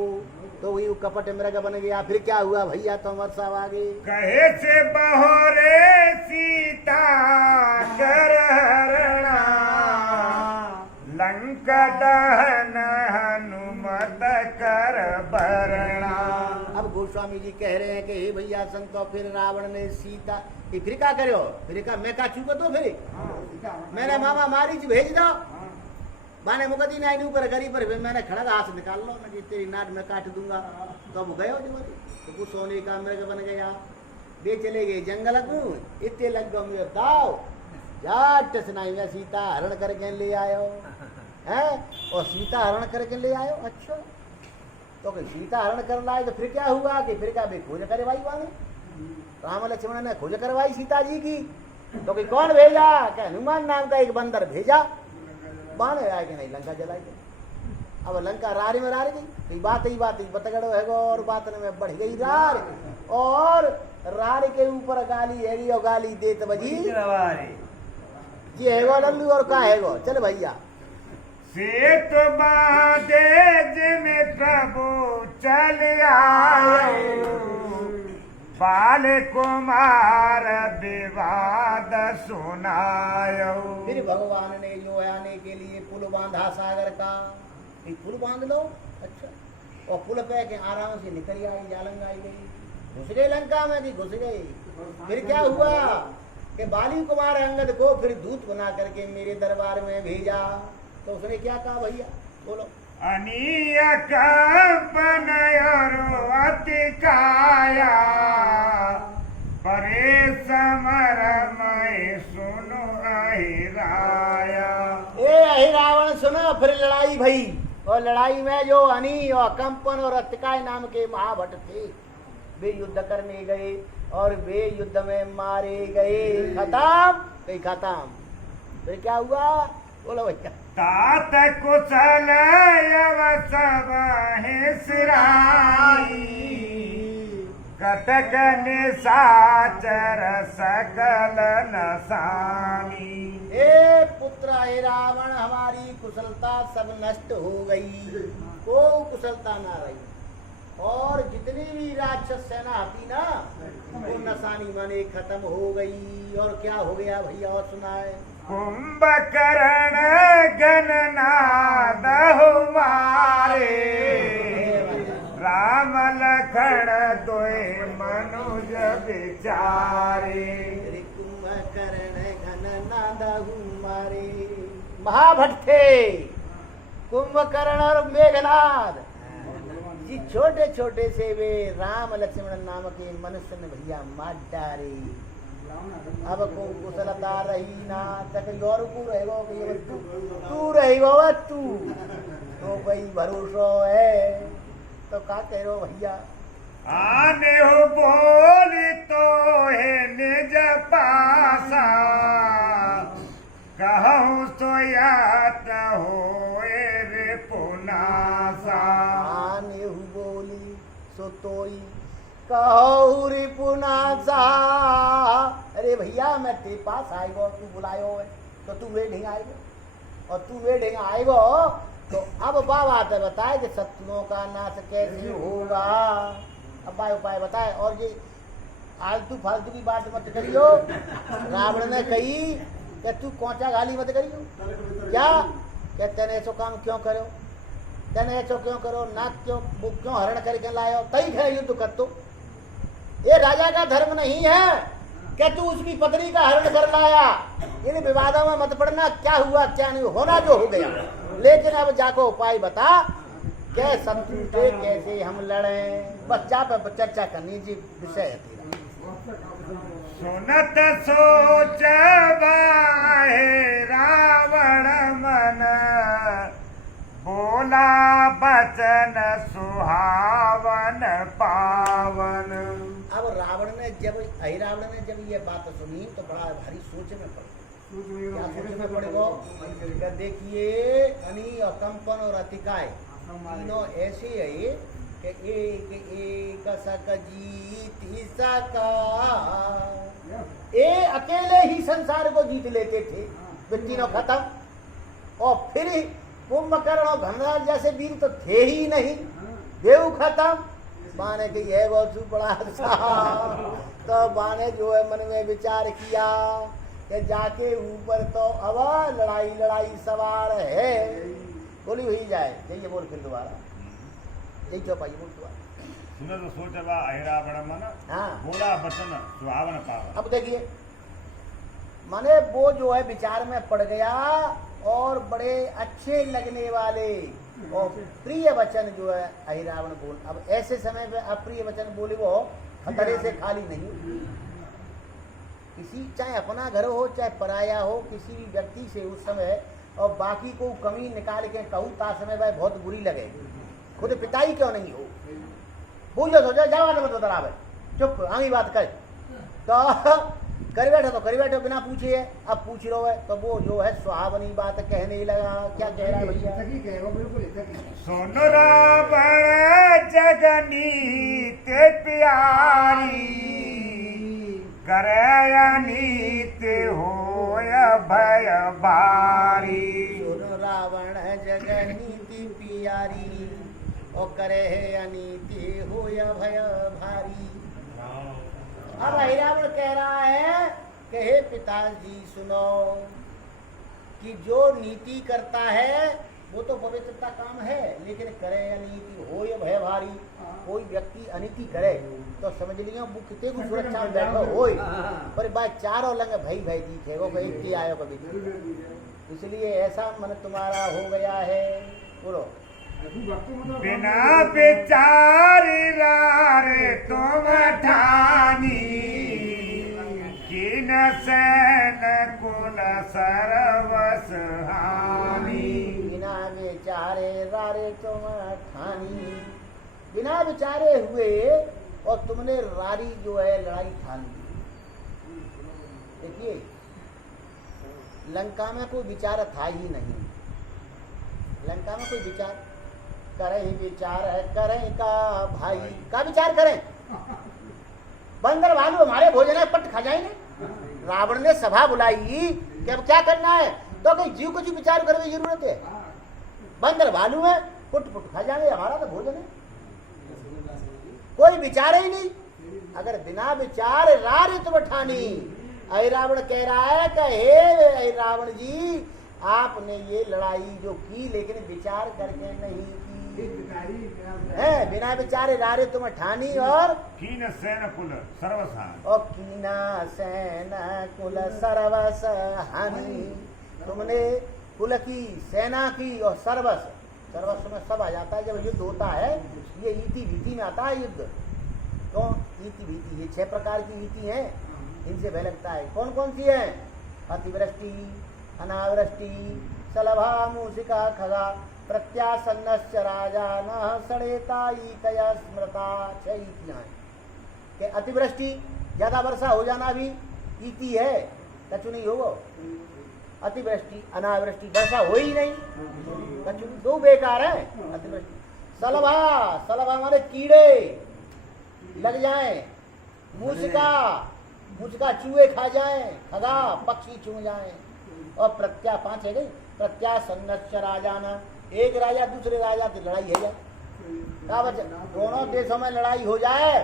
तो वही कपट मृग बन गया। फिर क्या हुआ भैया तो हमारे साहब आगे कहे से बहोरे सीता कर हरणा लंका दहन हनुमत कर बरणा। अब गोस्वामी जी कह रहे हैं कि हे भैया संतो फिर रावण ने सीता कि फिर क्या करो, फिर का मैं का चूको तो फिर मैंने मामा मारीच भेज दो माने मुकदी ना ऊपर गरीब पर मैंने खड़ग हाथ निकाल लो ना तेरी नाट में काट दूंगा। तो अब गए तो कुछ सोने का मृग बन गया। वे चले गए जंगल को, इतने लग गए मेरे दाव जाट सुनाई में सीता हरण करके ले आयो है और सीता हरण करके ले आयो। अच्छा तो सीता हरण कर लाए तो फिर क्या हुआ कि फिर क्या खोज करवाई वाले राम लक्ष्मण ने खोज करवाई सीता जी की। तो कि कौन भेजा, क्या हनुमान नाम का एक बंदर भेजा, बाण आया कि नहीं लंका जलाई गई। अब लंका रारी में रारी गई, बात ही बतगड़ो है और बात में बढ़ गई रार और रार के ऊपर गाली हैगी और गाली देत बजी ये है लल्लू और का है चल भैया सेत बांधे जिम प्रभु चल आयो बाल कुमार विवाद सुनायो। फिर भगवान ने जो है आने के लिए पुल बांधा सागर का, एक पुल बांध लो। अच्छा, और पुल पे के आराम से निकल आई, जालंग आई गई, घुस गई लंका में भी घुस गई। फिर क्या हुआ कि बाली कुमार अंगद को फिर दूत बना करके मेरे दरबार में भेजा। तो उसने क्या कहा भैया बोलो? अनीय कंपन अति काया परे समर मैं सुनो अहिराया। ए अहिरावण सुनो, फिर लड़ाई भई, और लड़ाई में जो अनी और कंपन और अतिकाय नाम के महाभट थे वे युद्ध करने गए और वे युद्ध में मारे गए। खत्म, कहीं खत्म। फिर क्या हुआ बोलो भैया? तात कुशल सब सिराई कटक निशाचर सकल नसानी। ए पुत्र हे रावण, हमारी कुशलता सब नष्ट हो गई, कोई कुशलता ना रही, और जितनी भी राक्षस सेना आती ना वो नसानी माने खत्म हो गई। और क्या हो गया भैया और सुनाए? कुंभकर्ण गणनाद मारे राम लखन दोए मनुज बिचारे। कुंभकर्ण घननाद मारे, महाभट थे कुंभकर्ण और मेघनाद जी, छोटे छोटे से वे राम लक्ष्मण नाम के मनुष्य ने भैया मार डारे। अब को कुशलता रही ना, तक और को रहेगा तू रहेगा तू, तो भाई भरोसा है। तो क्या कह रहे हो भैया? आने हो बोली तो है निज पासा कहूँ तो यात हो रे पुनासा। आने हु बोली सो तोई कहूँ रे पुनासा। अरे भैया मैं तेरे पास आएगो, तू बुलायो है तो तू वे ढेंग आएगो, और तू वे ढेंग आएगो तो अब बाबा तो बताए कि शत्रुओं का नाश कैसे होगा। अब भाई उपाय बताए, और ये आलतू फालतू की बात मत करियो। रावण ने कही कि तू कौचा गाली मत करियो। क्या कि तेने ऐसो काम क्यों करो, तेने ऐसो क्यों करो, नाक क्यों वो क्यों हरण करके लायो, तई खे युद्ध कर। तो ये राजा का धर्म नहीं है कि तू उसकी पत्नी का हरण कर लाया। इन विवादों में मत पड़ना, क्या हुआ क्या नहीं, होना जो हो गया। लेकिन अब जाको उपाय बता कि शत्रु से कैसे हम लड़े, बस जा पे चर्चा करनी जी विषय है तेरा। सुनत सोच बाहे रावण मन बोला बचन सुहावन पावन। अब रावण ने जब अहिरावण ने जब ये बात सुनी तो बड़ा भारी सोच में पड़, क्या सोच में पड़ेगा? क्या देखिए, अनी और कंपन और अतिकाय तीनों ऐसे है कि एक सक जीत सका। ये अकेले ही संसार को जीत लेते थे, वे तीनों खत्म। और फिर कुंभकर्ण और घनराज जैसे वीर तो थे ही नहीं, देव खत्म। बाने की है बहुत बड़ा सा, तो बाने जो है मन में विचार किया कि जाके ऊपर तो अब लड़ाई लड़ाई सवार है, बोली हुई जाए। यही बोल फिर दोबारा, यही चौपाई बोल दोबारा। सुनत सोचबा अहिरावण मन हाँ, बोला बचन सुहावन पावन। अब देखिए माने वो जो है विचार में पड़ गया और बड़े अच्छे लगने वाले और प्रिय वचन जो है अहिरावण बोल। अब ऐसे समय पे अप्रिय वचन बोले वो खतरे से खाली नहीं। किसी चाहे अपना घर हो चाहे पराया हो, किसी भी व्यक्ति से उस समय और बाकी को कमी निकाल के कहूँ ता समय वह बहुत बुरी लगे, खुद पिताई क्यों नहीं हो। पूछो सोचो जाओ मत बता, चुप आमी बात कर। तो कर बैठो तो कर बैठो बिना पूछे है, अब पूछ लो है तो वो जो है सुहावनी बात कहने लगा। क्या कह रहा है भैया? सुन रावण जगनीत प्यारी करे नीत होय भय भारी। सुन रावण जगनीति प्यारी और करे अनीति होय भय भारी। अब अहिरावण कह रहा है कि हे पिताजी सुनो कि जो नीति करता है वो तो पवित्रता काम है, लेकिन करे अनीति हो या भय भारी, कोई व्यक्ति अनीति करे तो समझ लियो वो कितने को सुरक्षा में बैठो होय, पर भाई चारों लंग भई भई दिखे वो कहीं की आयो कभी, इसलिए ऐसा मन तुम्हारा हो गया है। बोलो बिना विचारी रे तुम ठानी, किन सैन कुल सर्वस हानि। बिना विचारे रारे तुम ठानी, बिना विचारे हुए और तुमने रारी जो है लड़ाई ठान ली। देखिए लंका में कोई विचार था ही नहीं, लंका में कोई विचार करें ही विचार है करें का भाई का विचार करें, बंदर भालू हमारे भोजन पट खा जाएंगे। रावण ने सभा बुलाई कि अब क्या करना है, तो कहीं जीव को जीव विचार करने की जरूरत है, बंदर भालू है पुट पुट खा जाएंगे, हमारा तो भोजन है, कोई विचार ही नहीं। अगर बिना विचार रारे तुम ठानी, अहिरावण कह रहा है कि हे अहिरावण जी आपने ये लड़ाई जो की लेकिन विचार करके नहीं की है, बिना विचारे रारे तुम ठानी और कीन सैन कुल सर्वस हानि। और कीना सैन कुल सर्वस हानि, तुमने कुल की सेना की और सर्वस, सर्वस्व में सब आ जाता है जब युद्ध होता है, ये इति भीति में आता है युद्ध। तो इति भीति ये 6 प्रकार की इति है, इनसे भय लगता है। कौन कौन सी है? अतिवृष्टि, अनावृष्टि, सलभा मूषिका खगा, प्रत्यासन्नश्च राजा न सड़ेता ईतया स्मृता। 6 इतियां हैं कि अतिवृष्टि ज्यादा वर्षा हो जाना भी इति है, कछु नहीं होगा। अतिवृष्टि अनावृष्टि वर्षा हो ही नहीं, कछु दो बेकार है अतिवृष्टि। सलभा, सलभा माने कीड़े लग जाएं, मूषिका, मूषिका चूहे खा जाएं, खगा पक्षी चूम जाएं, और प्रत्या 5 है गई, प्रत्यासन्नश्च राजाना, एक राजा दूसरे राजा की लड़ाई है जाए, दोनों देशों में लड़ाई हो जाए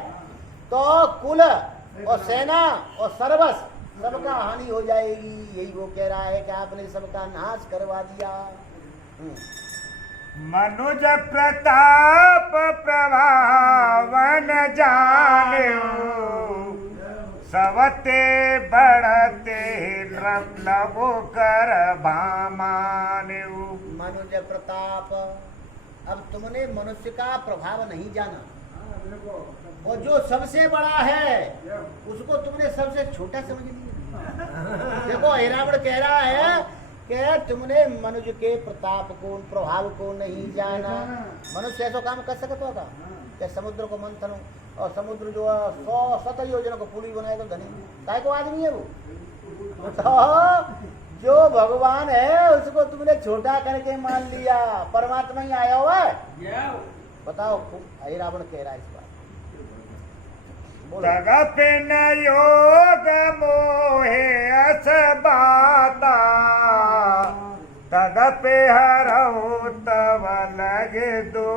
तो कुल और सेना और सर्वस सबका हानि हो जाएगी। यही वो कह रहा है कि आपने सबका नाश करवा दिया। मनुज प्रताप प्रभावन जाने, सवते बढ़ते लबो कर भामाने। मनुज प्रताप, अब तुमने मनुष्य का प्रभाव नहीं जाना, और जो सबसे बड़ा है उसको तुमने सबसे छोटा समझ लिया। देखो अहिरावण कह रहा है कि तुमने मनुष्य के प्रताप को, प्रभाव को नहीं जाना। मनुष्य ऐसा काम कर सकता होगा कि समुद्र को मंथन, और समुद्र जो 100 योजना को पुली बनाए तो धनी काय को आदमी है वो। तो जो भगवान है उसको तुमने छोटा करके मान लिया, परमात्मा ही आया हुआ है। बताओ अहिरावण कह रहा है इस बात। तगपे न योग मोहे अस बाता, तगपे हरऊ तब लगे दो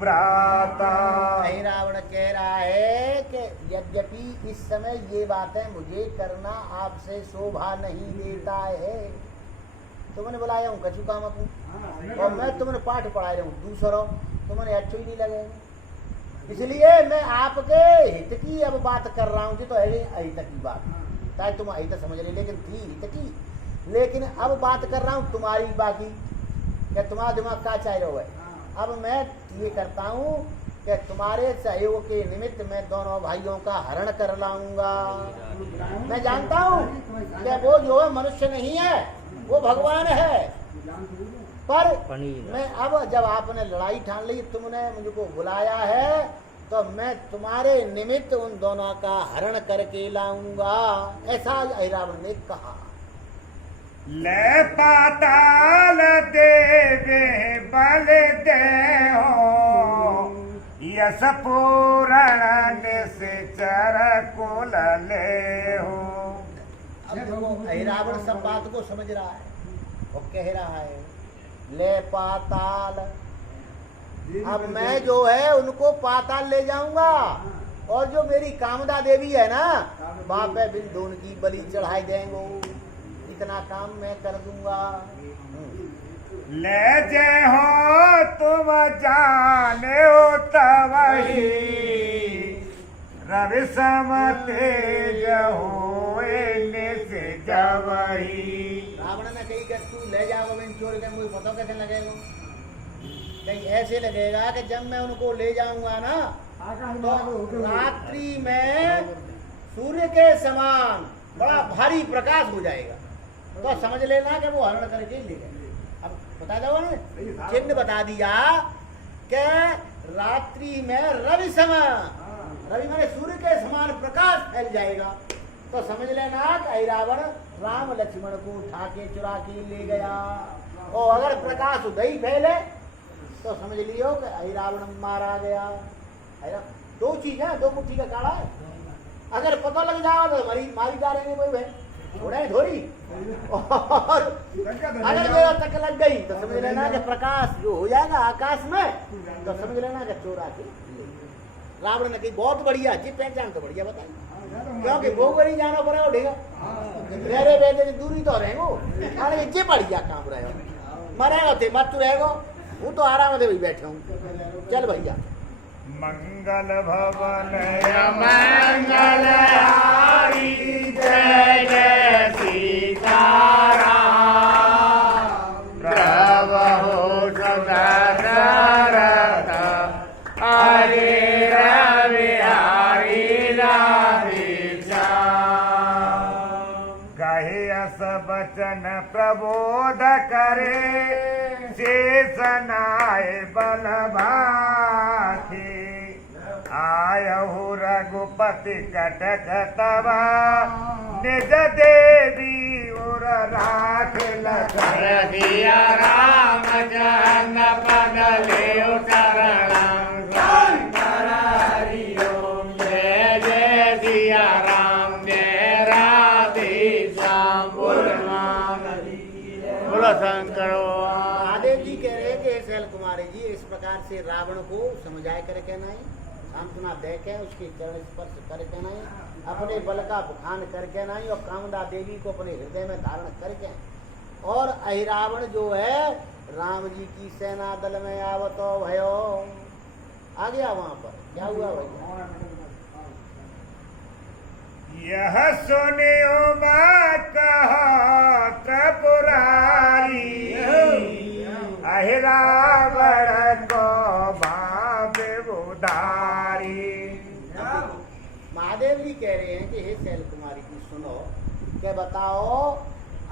भ्राता। अहिरावण कह रहा है कि यद्यपि इस समय ये बातें मुझे करना आपसे शोभा नहीं देता है, तुमने बुलाया हूँ कछु काम अपू, और मैं तुमने पाठ पढ़ा रहा हूँ दूसरों, तुमने अच्छो ही नहीं लगे, इसलिए मैं आपके हित की अब बात कर रहा हूँ। तो है अहित की बात, चाहे तुम अहित समझ रहे लेकिन थी हित की, लेकिन अब बात कर रहा हूँ तुम्हारी बाकी, क्या तुम्हारा दिमाग क्या चाह रहा है। अब मैं ये करता हूँ कि तुम्हारे सहयोग के निमित्त मैं दोनों भाइयों का हरण कर लाऊंगा। मैं जानता हूँ कि वो जो है मनुष्य नहीं है, वो भगवान है, पर मैं अब जब आपने लड़ाई ठान ली, तुमने मुझको बुलाया है, तो मैं तुम्हारे निमित्त उन दोनों का हरण करके लाऊंगा, ऐसा अहिरावण ने कहा। ले पाताल देवे बल दे हो, यस पूरण से चर कुल ले हो। अब देखो अहिरावण सब बात को समझ रहा है, वो कह रहा है ले पाताल, अब मैं जो है उनको पाताल ले जाऊंगा, और जो मेरी कामदा देवी है ना, वहां पे बिंदुन की बलि चढ़ाई देंगे, इतना काम मैं कर दूंगा। ले जे हो तुम जाने हो तवही, रवि सम तेज हो से जवही। रावण ने कही कि तू ले जाओ बिन चोर के, मुझे पता कैसे लगेगा? कहीं ऐसे लगेगा कि जब मैं उनको ले जाऊंगा ना, आकाश में तो आगे होके रात्रि में सूर्य के समान बड़ा भारी प्रकाश हो जाएगा, तो समझ लेना कि वो हरण करके ले गए। अब बता दो ना, चिन्ह बता दिया कि रात्रि में रवि समय, रवि माने सूर्य के समान प्रकाश फैल जाएगा, तो समझ लेना कि रावण राम लक्ष्मण को उठा के चुरा के ले गया। और अगर प्रकाश उदय फैले तो समझ लियो कि रावण मारा गया। दो चीज है, दो मुट्ठी का काड़ा है। अगर पता लग जाओ तो मारी डालेंगे कोई भाई, छोड़े थोड़ी। और अगर मेरा तक लग गई तो समझ लेना कि प्रकाश जो हो जाएगा आकाश में, तो समझ लेना कि चोरा के। रावण ने कही बहुत बढ़िया जी, पहचान तो बढ़िया बताई, क्योंकि वो बड़ी जाना पड़ा उठेगा, रेरे बेटे दूरी तो रहेगो। अरे ये बढ़िया काम रहे, मरेगा थे मत रहेगो, वो तो आराम से बैठे हूँ। चल भैया, मंगल भवन मंगल हारी, जय जय सीताराम। प्रभु सदा रथ, हरे रवि हरि राधे श्याम। कहे अस बचन प्रबोध करे, शेषनाय बल भाखे। आयहु रघुपति कटक तबा, निज देवी उर राख लखन। रघुया रामचंद्र पद लेउ शरणं, शंकर हरि ओम। जय जय सिया राम, जय राधे श्याम। बोलो शंकर भगवान। महादेव जी कह रहे कि शैल कुमारी जी, इस प्रकार से रावण को समझाए करके नहीं, सांत्वना दे के उसके चरण स्पर्श करके नहीं, अपने बल का बुखान करके नहीं, और कामदा देवी को अपने हृदय में धारण करके, और अहिरावण जो है राम जी की सेना दल में आवतो भयो। आ गया वहां पर, क्या हुआ भैया? यह सुनियो कहो त्रिपुरारी, अहिरावण को भावे उधारी। महादेव जी कह रहे हैं कि हे शैल कुमारी की सुनो, क्या बताओ,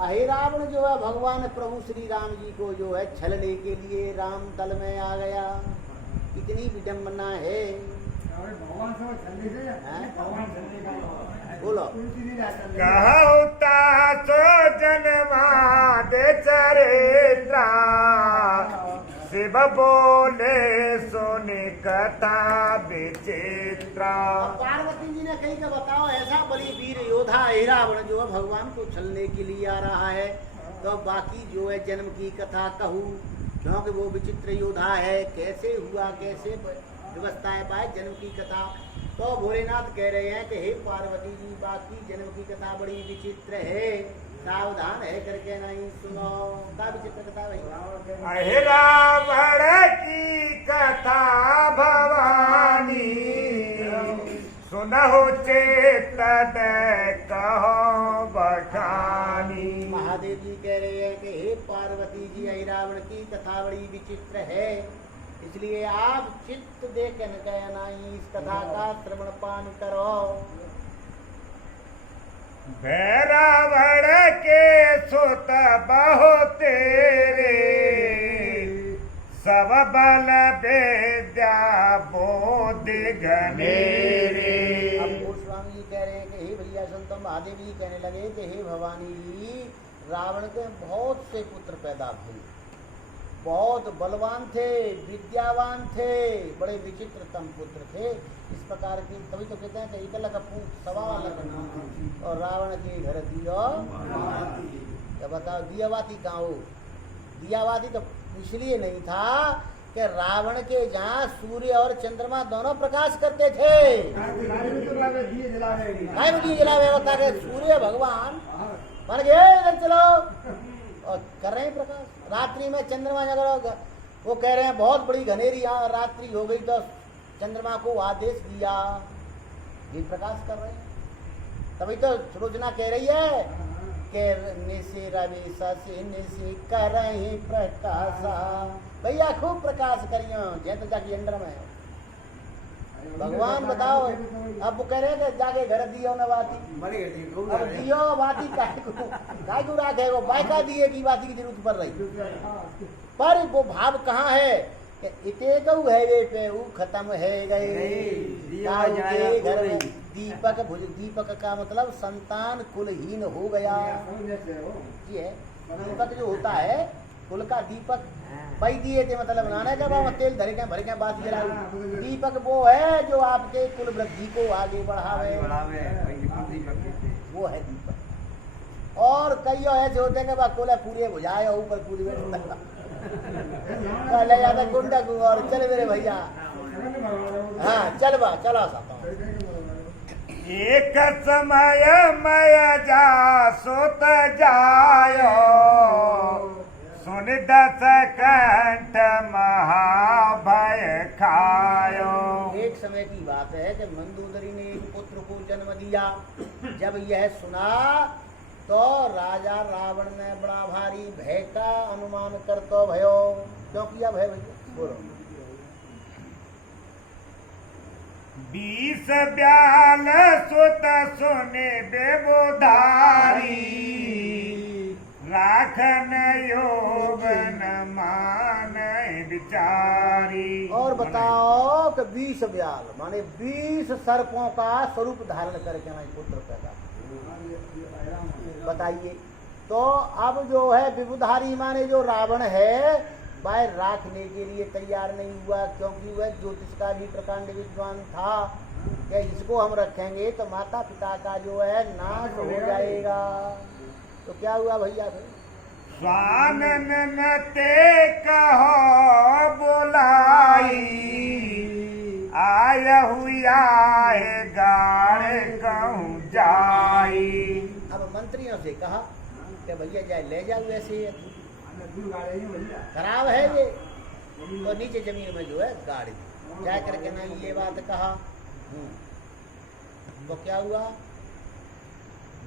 अहिरावण जो है भगवान प्रभु श्री राम जी को जो है छलने के लिए राम दल में आ गया। कितनी विडम्बना है। भगवान से चलने से भगवान चलने का बोलो, कहता सो जन्मा दे चरित्रा, शिव बोले सोने कथा विचित्रा। पार्वती जी ने कही कि बताओ, ऐसा बलि वीर योद्धा अहिरावण जो है भगवान को छलने के लिए आ रहा है, तो बाकी जो है जन्म की कथा कहूँ, क्योंकि वो विचित्र योद्धा है, कैसे हुआ, कैसे व्यवस्थाएं पाए जन्म की कथा। तो भोलेनाथ कह रहे हैं कि हे पार्वती जी, बाकी जन्म की कथा बड़ी विचित्र है, सावधान है करके नहीं सुनो। क्या विचित्र कथा भाई? अहिरावण की कथा भवानी, सुनहु चेत कहो बखानी। महादेव जी कह रहे हैं कि हे पार्वती जी, अहिरावण की कथा बड़ी विचित्र है, इसलिए आप चित्त देखन कहना इस कथा का श्रवण पान करो। भैरावण के सुत बहु तेरे, सब बल विद्या बोधि घनेरे। अब गोस्वामी जी कह रहे हैं कि हे भैया संतो, महादेव जी कहने लगे कि हे भवानी जी, रावण के बहुत से पुत्र पैदा हुए, बहुत बलवान थे, विद्यावान थे, बड़े विचित्रतम पुत्र थे। इस प्रकार की तभी तो कहते हैं कि एकल का पूत सवा वाला करना, और रावण के घर दियो। क्या बताओ, दियावाती कहाँ हो? दियावाती तो इसलिए नहीं था कि रावण के जहाँ सूर्य और चंद्रमा दोनों प्रकाश करते थे। गाड़ी में तो लावे दिए जला रहे हैं। काय में दिए जलावे होता के सूर्य भगवान मन गए इधर चलो और कर रहे हैं प्रकाश। रात्रि में चंद्रमा जगह वो कह रहे हैं बहुत बड़ी घनेरी यहाँ रात्रि हो गई तो चंद्रमा को आदेश दिया, ये प्रकाश कर रहे हैं। तभी तो सुलोचना कह रही है कि निशि रवि शशि निशि करहि प्रकाशा, भैया खूब प्रकाश करियो जय तो जाके अंडर में भगवान बताओ। अब वो कह रहे हैं कि जाके घर दियो न बाती, अब दियो बाती काय को राखे वो बाइका दिए की बाती की जरूरत पड़ रही। पर वो भाव कहाँ है कि इते तो है पे वो खत्म है गए घर में दीपक भुज। दीपक का मतलब संतान कुलहीन हो गया, ये है दीपक जो होता है कुल का दीपक। पै दिए थे मतलब नाना का बाबा तेल धरे के भरे के बात जरा। दीपक वो है जो आपके कुल वृद्धि को आगे बढ़ावे, वो है दीपक। और कई ऐसे होते हैं कि कुल पूरे बुझाए ऊपर पूरी ले जाता गुंडा को और चल मेरे भैया। हाँ चल बा चला सकता एक समय मय जा सुत जायो, सुन दस कंठ महाभय खायो। एक समय की बात है कि मंदोदरी ने एक पुत्र को जन्म दिया। जब यह सुना तो राजा रावण ने बड़ा भारी भय का अनुमान करतो भयो। क्यों किया भय भैया बोलो। 20 ब्याल सुत सुने बेबोधारी, राखन योग न मान विचारी। और बताओ कि 20 ब्याल माने 20 सर्पों का स्वरूप धारण करके हमारे पुत्र पैदा। बताइए तो अब जो है विबुधारी माने जो रावण है वह राखने के लिए तैयार नहीं हुआ, क्योंकि वह ज्योतिष का भी प्रकांड विद्वान था कि इसको हम रखेंगे तो माता पिता का जो है नाश हो जाएगा। तो क्या हुआ भैया फिर स्वानन न ते कहो बोलाई, आय हुआ है गाड़ कहूँ जाई। अब मंत्रियों से कहा कि भैया जाए ले जाओ, ऐसे खराब है ये तो नीचे जमीन में जो है गाड़ी जा करके ना ये बात कहा। तो क्या हुआ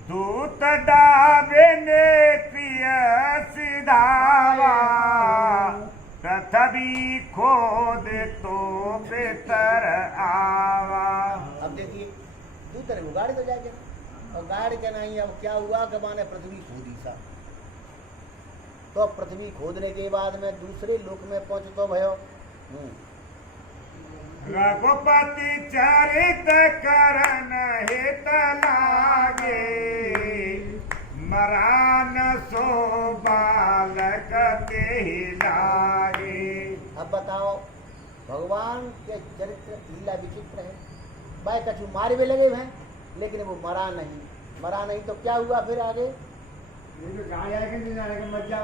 दूत डाबे ने प्रिय सिधावा, तथापि खोद तो बेहतर आवा। अब देखिए दूसरे को गाड़ी तो जाएगा और गाड़ी के नहीं। अब क्या हुआ कि माने पृथ्वी खोदी सा, तो पृथ्वी खोदने के बाद में दूसरे लोक में पहुंच तो भयो। रघुपति चरित करन हित लागे, मरान सो बालक ते लागे। अब बताओ भगवान के चरित्र लीला विचित्र है। भाई कछु मारे भी लगे हैं लेकिन वो मरा नहीं तो क्या हुआ फिर आगे।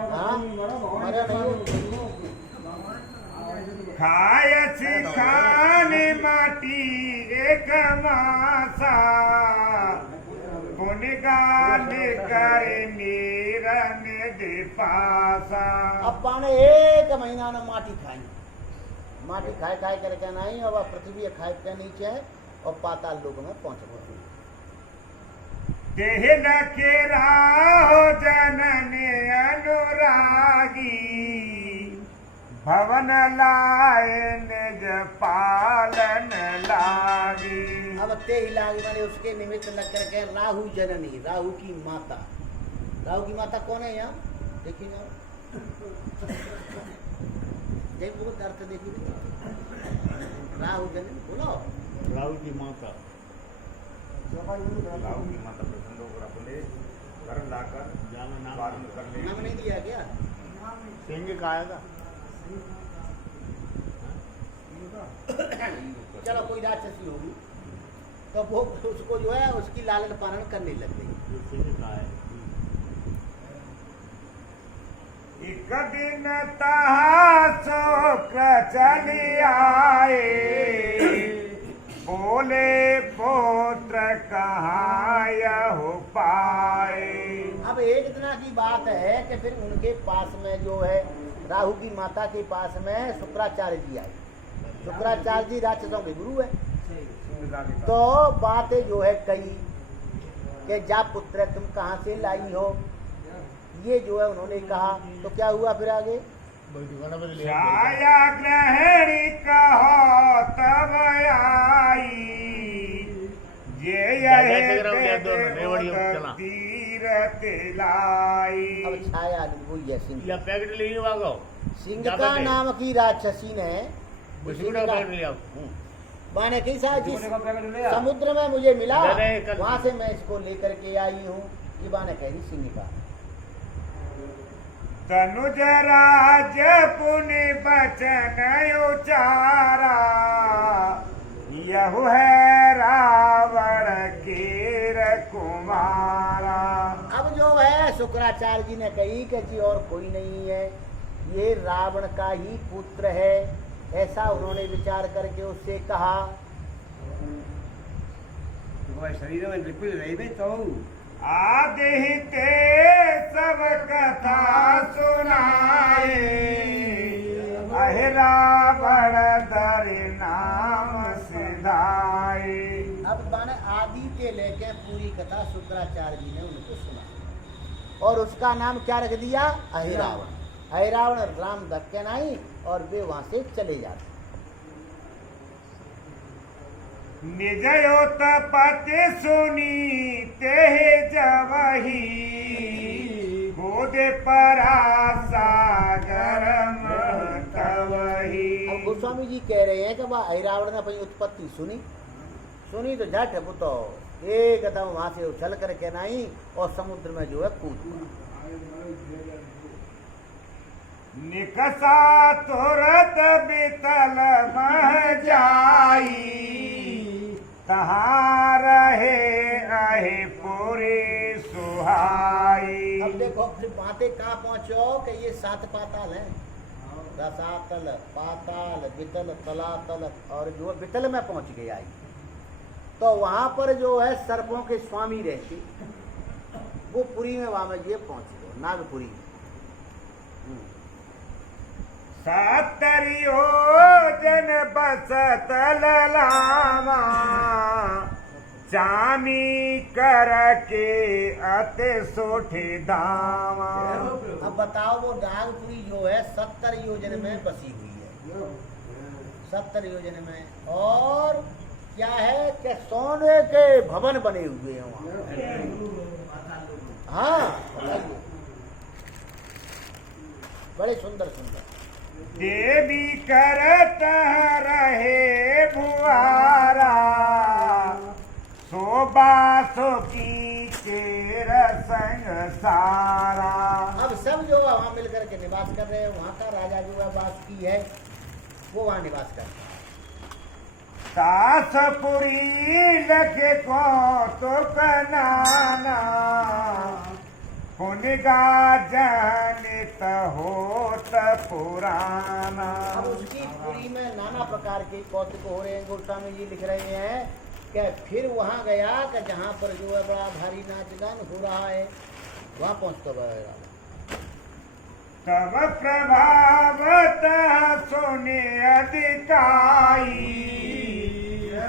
हाँ मरा नहीं। खाय खाने माटी एक मासा, पुनगान कर नीरन दे पासा। अब पाने 1 महीना न माटी खाए करके नहीं। और पृथ्वी खाए के नीचे और पाताल लोक में पहुंच गए। देह के राहो जनने अनुरागी, भवन लाए निज पालन लागी। अब ते ही लागी माने उसके निमित्त लग करके राहु जननी, राहु की माता कौन है यहाँ देखिए ना। देखो अर्थ देखिए राहु जननी बोलो। राहु की माता राहु की माता प्रसन्न होकर अपने घर लाकर पालन कर ले। नाम नहीं दिया क्या सिंह का आएगा। चलो कोई राक्षसी होगी तो वो उसको जो है उसकी लालन पालन करने लग गई। सिंह का है। एक एक दिन तहा शुक्र चली आए, बोले पुत्र कहाँ यह पाए। अब एक दिना की बात है कि फिर उनके पास में जो है राहु की माता के पास में शुक्राचार्य जी आए। शुक्राचार्य जी राक्षसों के गुरु है। तो बातें जो है कही कि जा पुत्र तुम कहाँ से लाई हो, ये जो है उन्होंने कहा। तो क्या हुआ फिर आगे? छाया ग्रहणी कहो तब आई, तीरथ लाई। अब छाया वही है सिंह। पैकेट ले लो, सिंह का नाम की राक्षसी ने माने कैसा जिस समुद्र में मुझे मिला वहां से मैं इसको लेकर के आई हूँ। ये बाने कह रही सिंह का। तनुज राज पुनि बचन उचारा, यहु है रावण कीर कुमारा। अब जो है शुक्राचार्य जी ने कही कि जी और कोई नहीं है, ये रावण का ही पुत्र है। ऐसा उन्होंने विचार करके उससे कहा। शरीर में बिल्कुल रही तो आदि ते सब कथा सुनाए, अहि रावण दरि नाम सिधाए। अब माने आदि के लेके पूरी कथा शुक्राचार्य जी ने उनको सुना और उसका नाम क्या रख दिया? अहिरावण। अहिरावण राम धक्के नहीं और वे वहां से चले जाते। निजयोत पति सुनी ते जवही, गोदे परासागर तवही। अब गोस्वामी जी कह रहे हैं कि वह अहिरावण ने अपनी उत्पत्ति सुनी तो झट है तो एकदम वहां से उछल करके नहीं और समुद्र में जो है कूद पड़ा। निकसा तुरत बितल मह जाई, तहाँ रहे अहि पूरी सुहाई। अब देखो फिर बातें कहाँ पहुंचो कि ये 7 पाताल हैं। रसातल, पाताल, बितल, तलातल और जो बितल में पहुंच गए आई। तो वहां पर जो है सर्पों के स्वामी रहते, वो पुरी में वहां में ये पहुंच गए नागपुरी। सतरियो जन बसत ललामा, चामी कर के अति सोठे दामा। अब बताओ वो नागपुरी जो है 70 योजन में बसी हुई है। 70 योजन में और क्या है कि सोने के भवन बने हुए हैं वहाँ। हाँ बड़े सुंदर सुंदर। देवी करत रहे भुआरा, शोभासो की चेर संग सारा। अब सब जो वहाँ मिलकर के निवास कर रहे हैं, वहाँ का राजा जो है वास की है वो वहाँ निवास करता है। तासपुरी लखे को तो कनाना, पुनिगा जनित होत पुराना। अब उसकी पुरी में नाना प्रकार के कौतुक हो रहे हैं। गोस्वामी जी लिख रहे हैं कि फिर वहाँ गया कि जहाँ पर जो है बड़ा भारी नाच गान हो रहा है, वहाँ पहुँचता बड़ा तब प्रभावत सुने अधिकाई,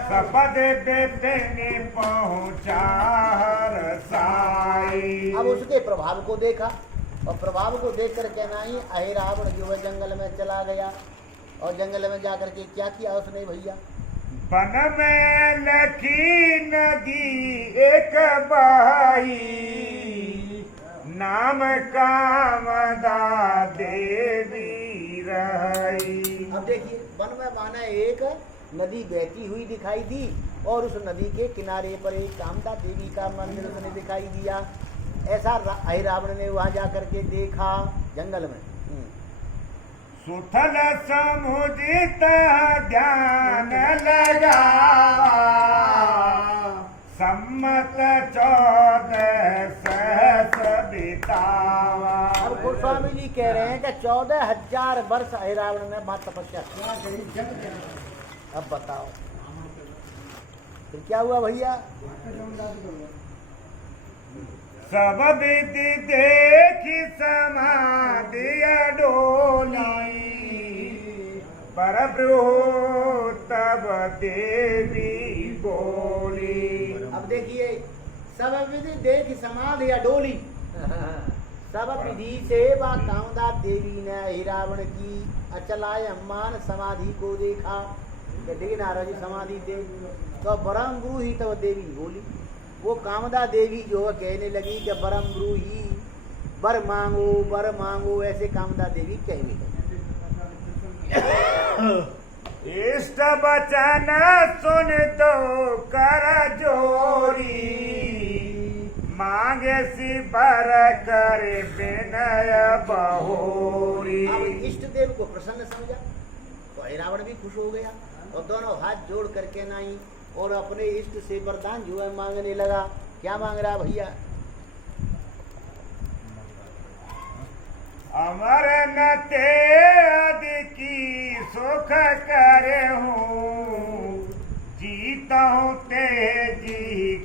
सपद बेपने पहुँचा साई। अब उसके प्रभाव को देखा और प्रभाव को देख कर के नहीं अहिरावण जो है जंगल में चला गया और जंगल में जाकर के क्या किया उसने भैया? वन में लखी नदी एक बही, नाम कामदा देवी रही। अब देखिए वन में माना एक नदी बहती हुई दिखाई दी और उस नदी के किनारे पर एक कामदा देवी का मंदिर उसने दिखाई दिया। ऐसा अहिरावण ने वहां जाकर के देखा जंगल में। सुथल समुदित ध्यान लगा, सम्मत 14 सहस बितावा। अब गोस्वामी जी कह रहे हैं कि 14,000 वर्ष रावण ने बात तपस्या की। क्या कही जग क्या अब बताओ फिर क्या हुआ भैया? सब विधि देखी समाधि डोली, परब्रह्म तब देवी बोली। अब देखिए, सब विधि देख समाधि या डोली, सब विधि से वह कामदा देवी ने हिरावण की अचलायमान समाधि को देखा। देखिए नारद जी समाधि देख तो ब्रह्म गुरु ही तब देवी बोली। वो कामदा देवी जो है कहने लगी कि ब्रह्म गुरु ही वर मांगो, ऐसे कामदा देवी कहने लगी। इष्ट बचन सुन दो कर जोरी, मांगे सी बर कर विनय बहोरी। अब इष्ट देव को प्रसन्न समझा तो रावण भी खुश हो गया और दोनों हाथ जोड़ करके नाई और अपने इष्ट से वरदान जो है मांगने लगा। क्या मांग रहा भैया? अमर न ते अधिकी सुख करे हूँ, जीता हूँ ते जी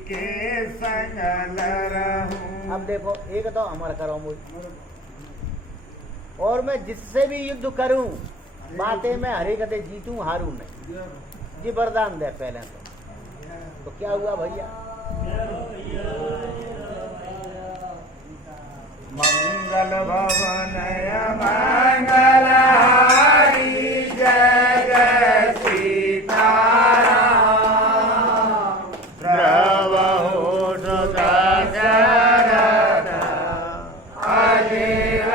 के संग रहूं। अब देखो, एक तो अमर करो मुझे, और मैं जिससे भी युद्ध करूं बातें में हरे कते जीतूं हारूं नहीं। ये वरदान दे पहले तो क्या हुआ भैया? मंगल भवन मंगल हारी, जय जय सीताराम। द्रवहो दशरथ अजय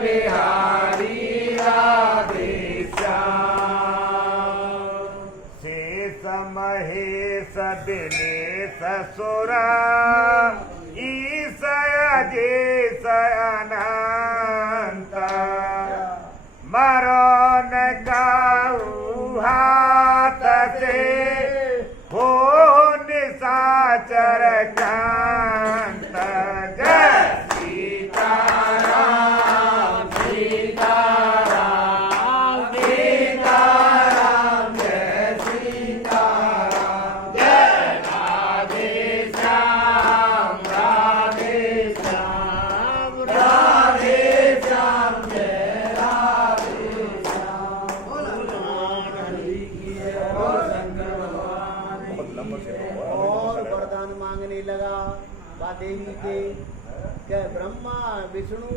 बिहारी राधे श्याम। शेष महेश दिनेश सुरा, ईश अनंत। मरण काऊ हाथ से हो निशाचर कांत। जय सीताराम सीताराम सीताराम, जय सीताराम, जय राधे श्याम राधे श्याम राधे श्याम, जय राधे श्याम। और वरदान मांगने लगा बा देवी के कि ब्रह्मा विष्णु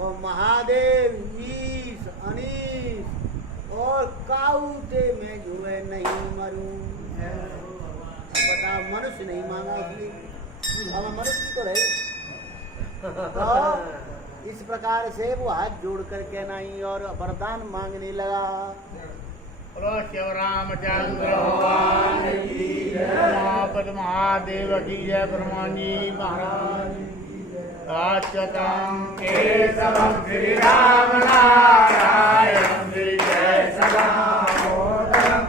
और महादेव ईश अनीश और काऊ दे मैं जो है नहीं मरूं। बता, मनुष्य नहीं मांगा उसने, हम मनुष्य तो रहे। तो इस प्रकार से वो हाथ जोड़ करके नहीं और वरदान मांगने लगा। शिव रामचंद्र भगवान की जय, उमापति महादेव की जय, ब्रह्माजी महाराज अच्युतम केशवम श्री राम नारायण श्री जय सदाम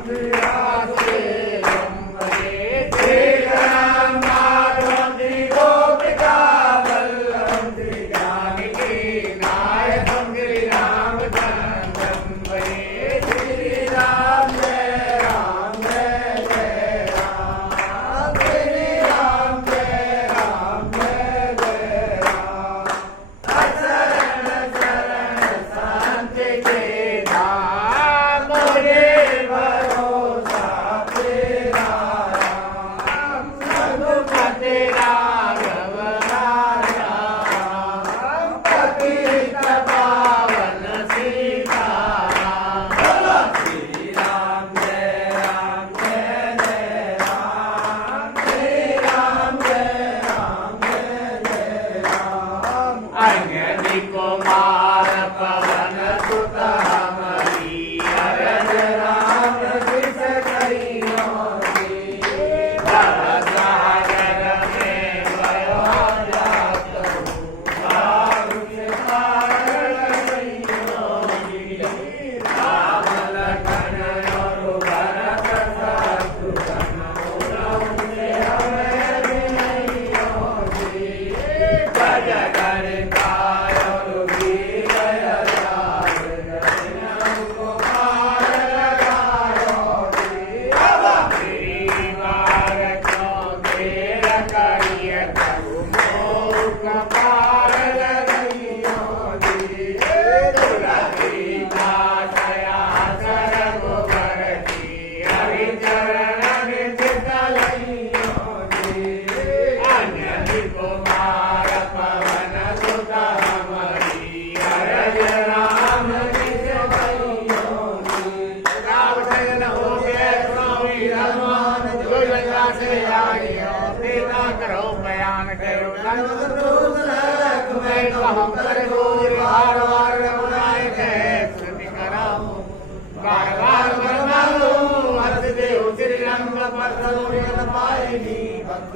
श्री वासुदेवम वन्दे श्री राम माधवम श्री गोपिका वल्लभम श्री जानकी नायकम श्री रामचंद्रम वन्दे श्री राम जय राम जय जय राम, श्री राम जय राम जय जय राम। शरण शरण संत के धाम, से आइयो तेरा करो बयान करो मैं कहूँ कर गोरी बार बार रघुनाय के स्तुति कराऊं बार बार बरमाऊं हर्ष देव श्री रंग पर सरोजन पाएगी भक्त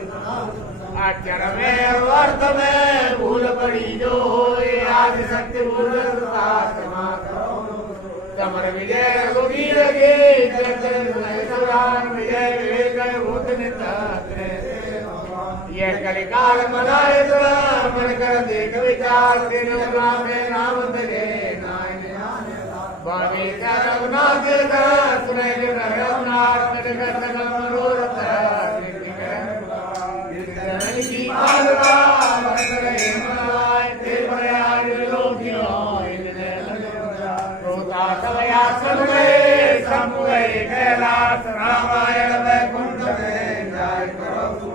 अक्षर में अर्थ में भूल पड़ी जो होए आदि शक्ति भूल समर विजय रघुवीर के जय जय सुरान विजय विवेक भूत नितात्रे ये कलिकाल मनाए मन कर देख विचार दिन में नाम तेरे स्वामी का रघुनाथ का सुने रघुनाथ जगत का मनोरथ की पालवा करे मनाए ते प्रयाग लोकियों तवया सदवे संपुए कैलाश रामायण वैकुंठ में जाय करो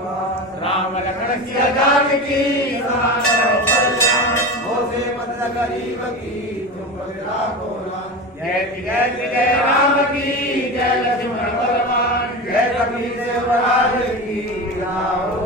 राम लखन सिया जानकी मोसे मत गरीब की तुम राखो जय जय राम की जय लक्ष्मण बलवान जय कपी देवराज की राम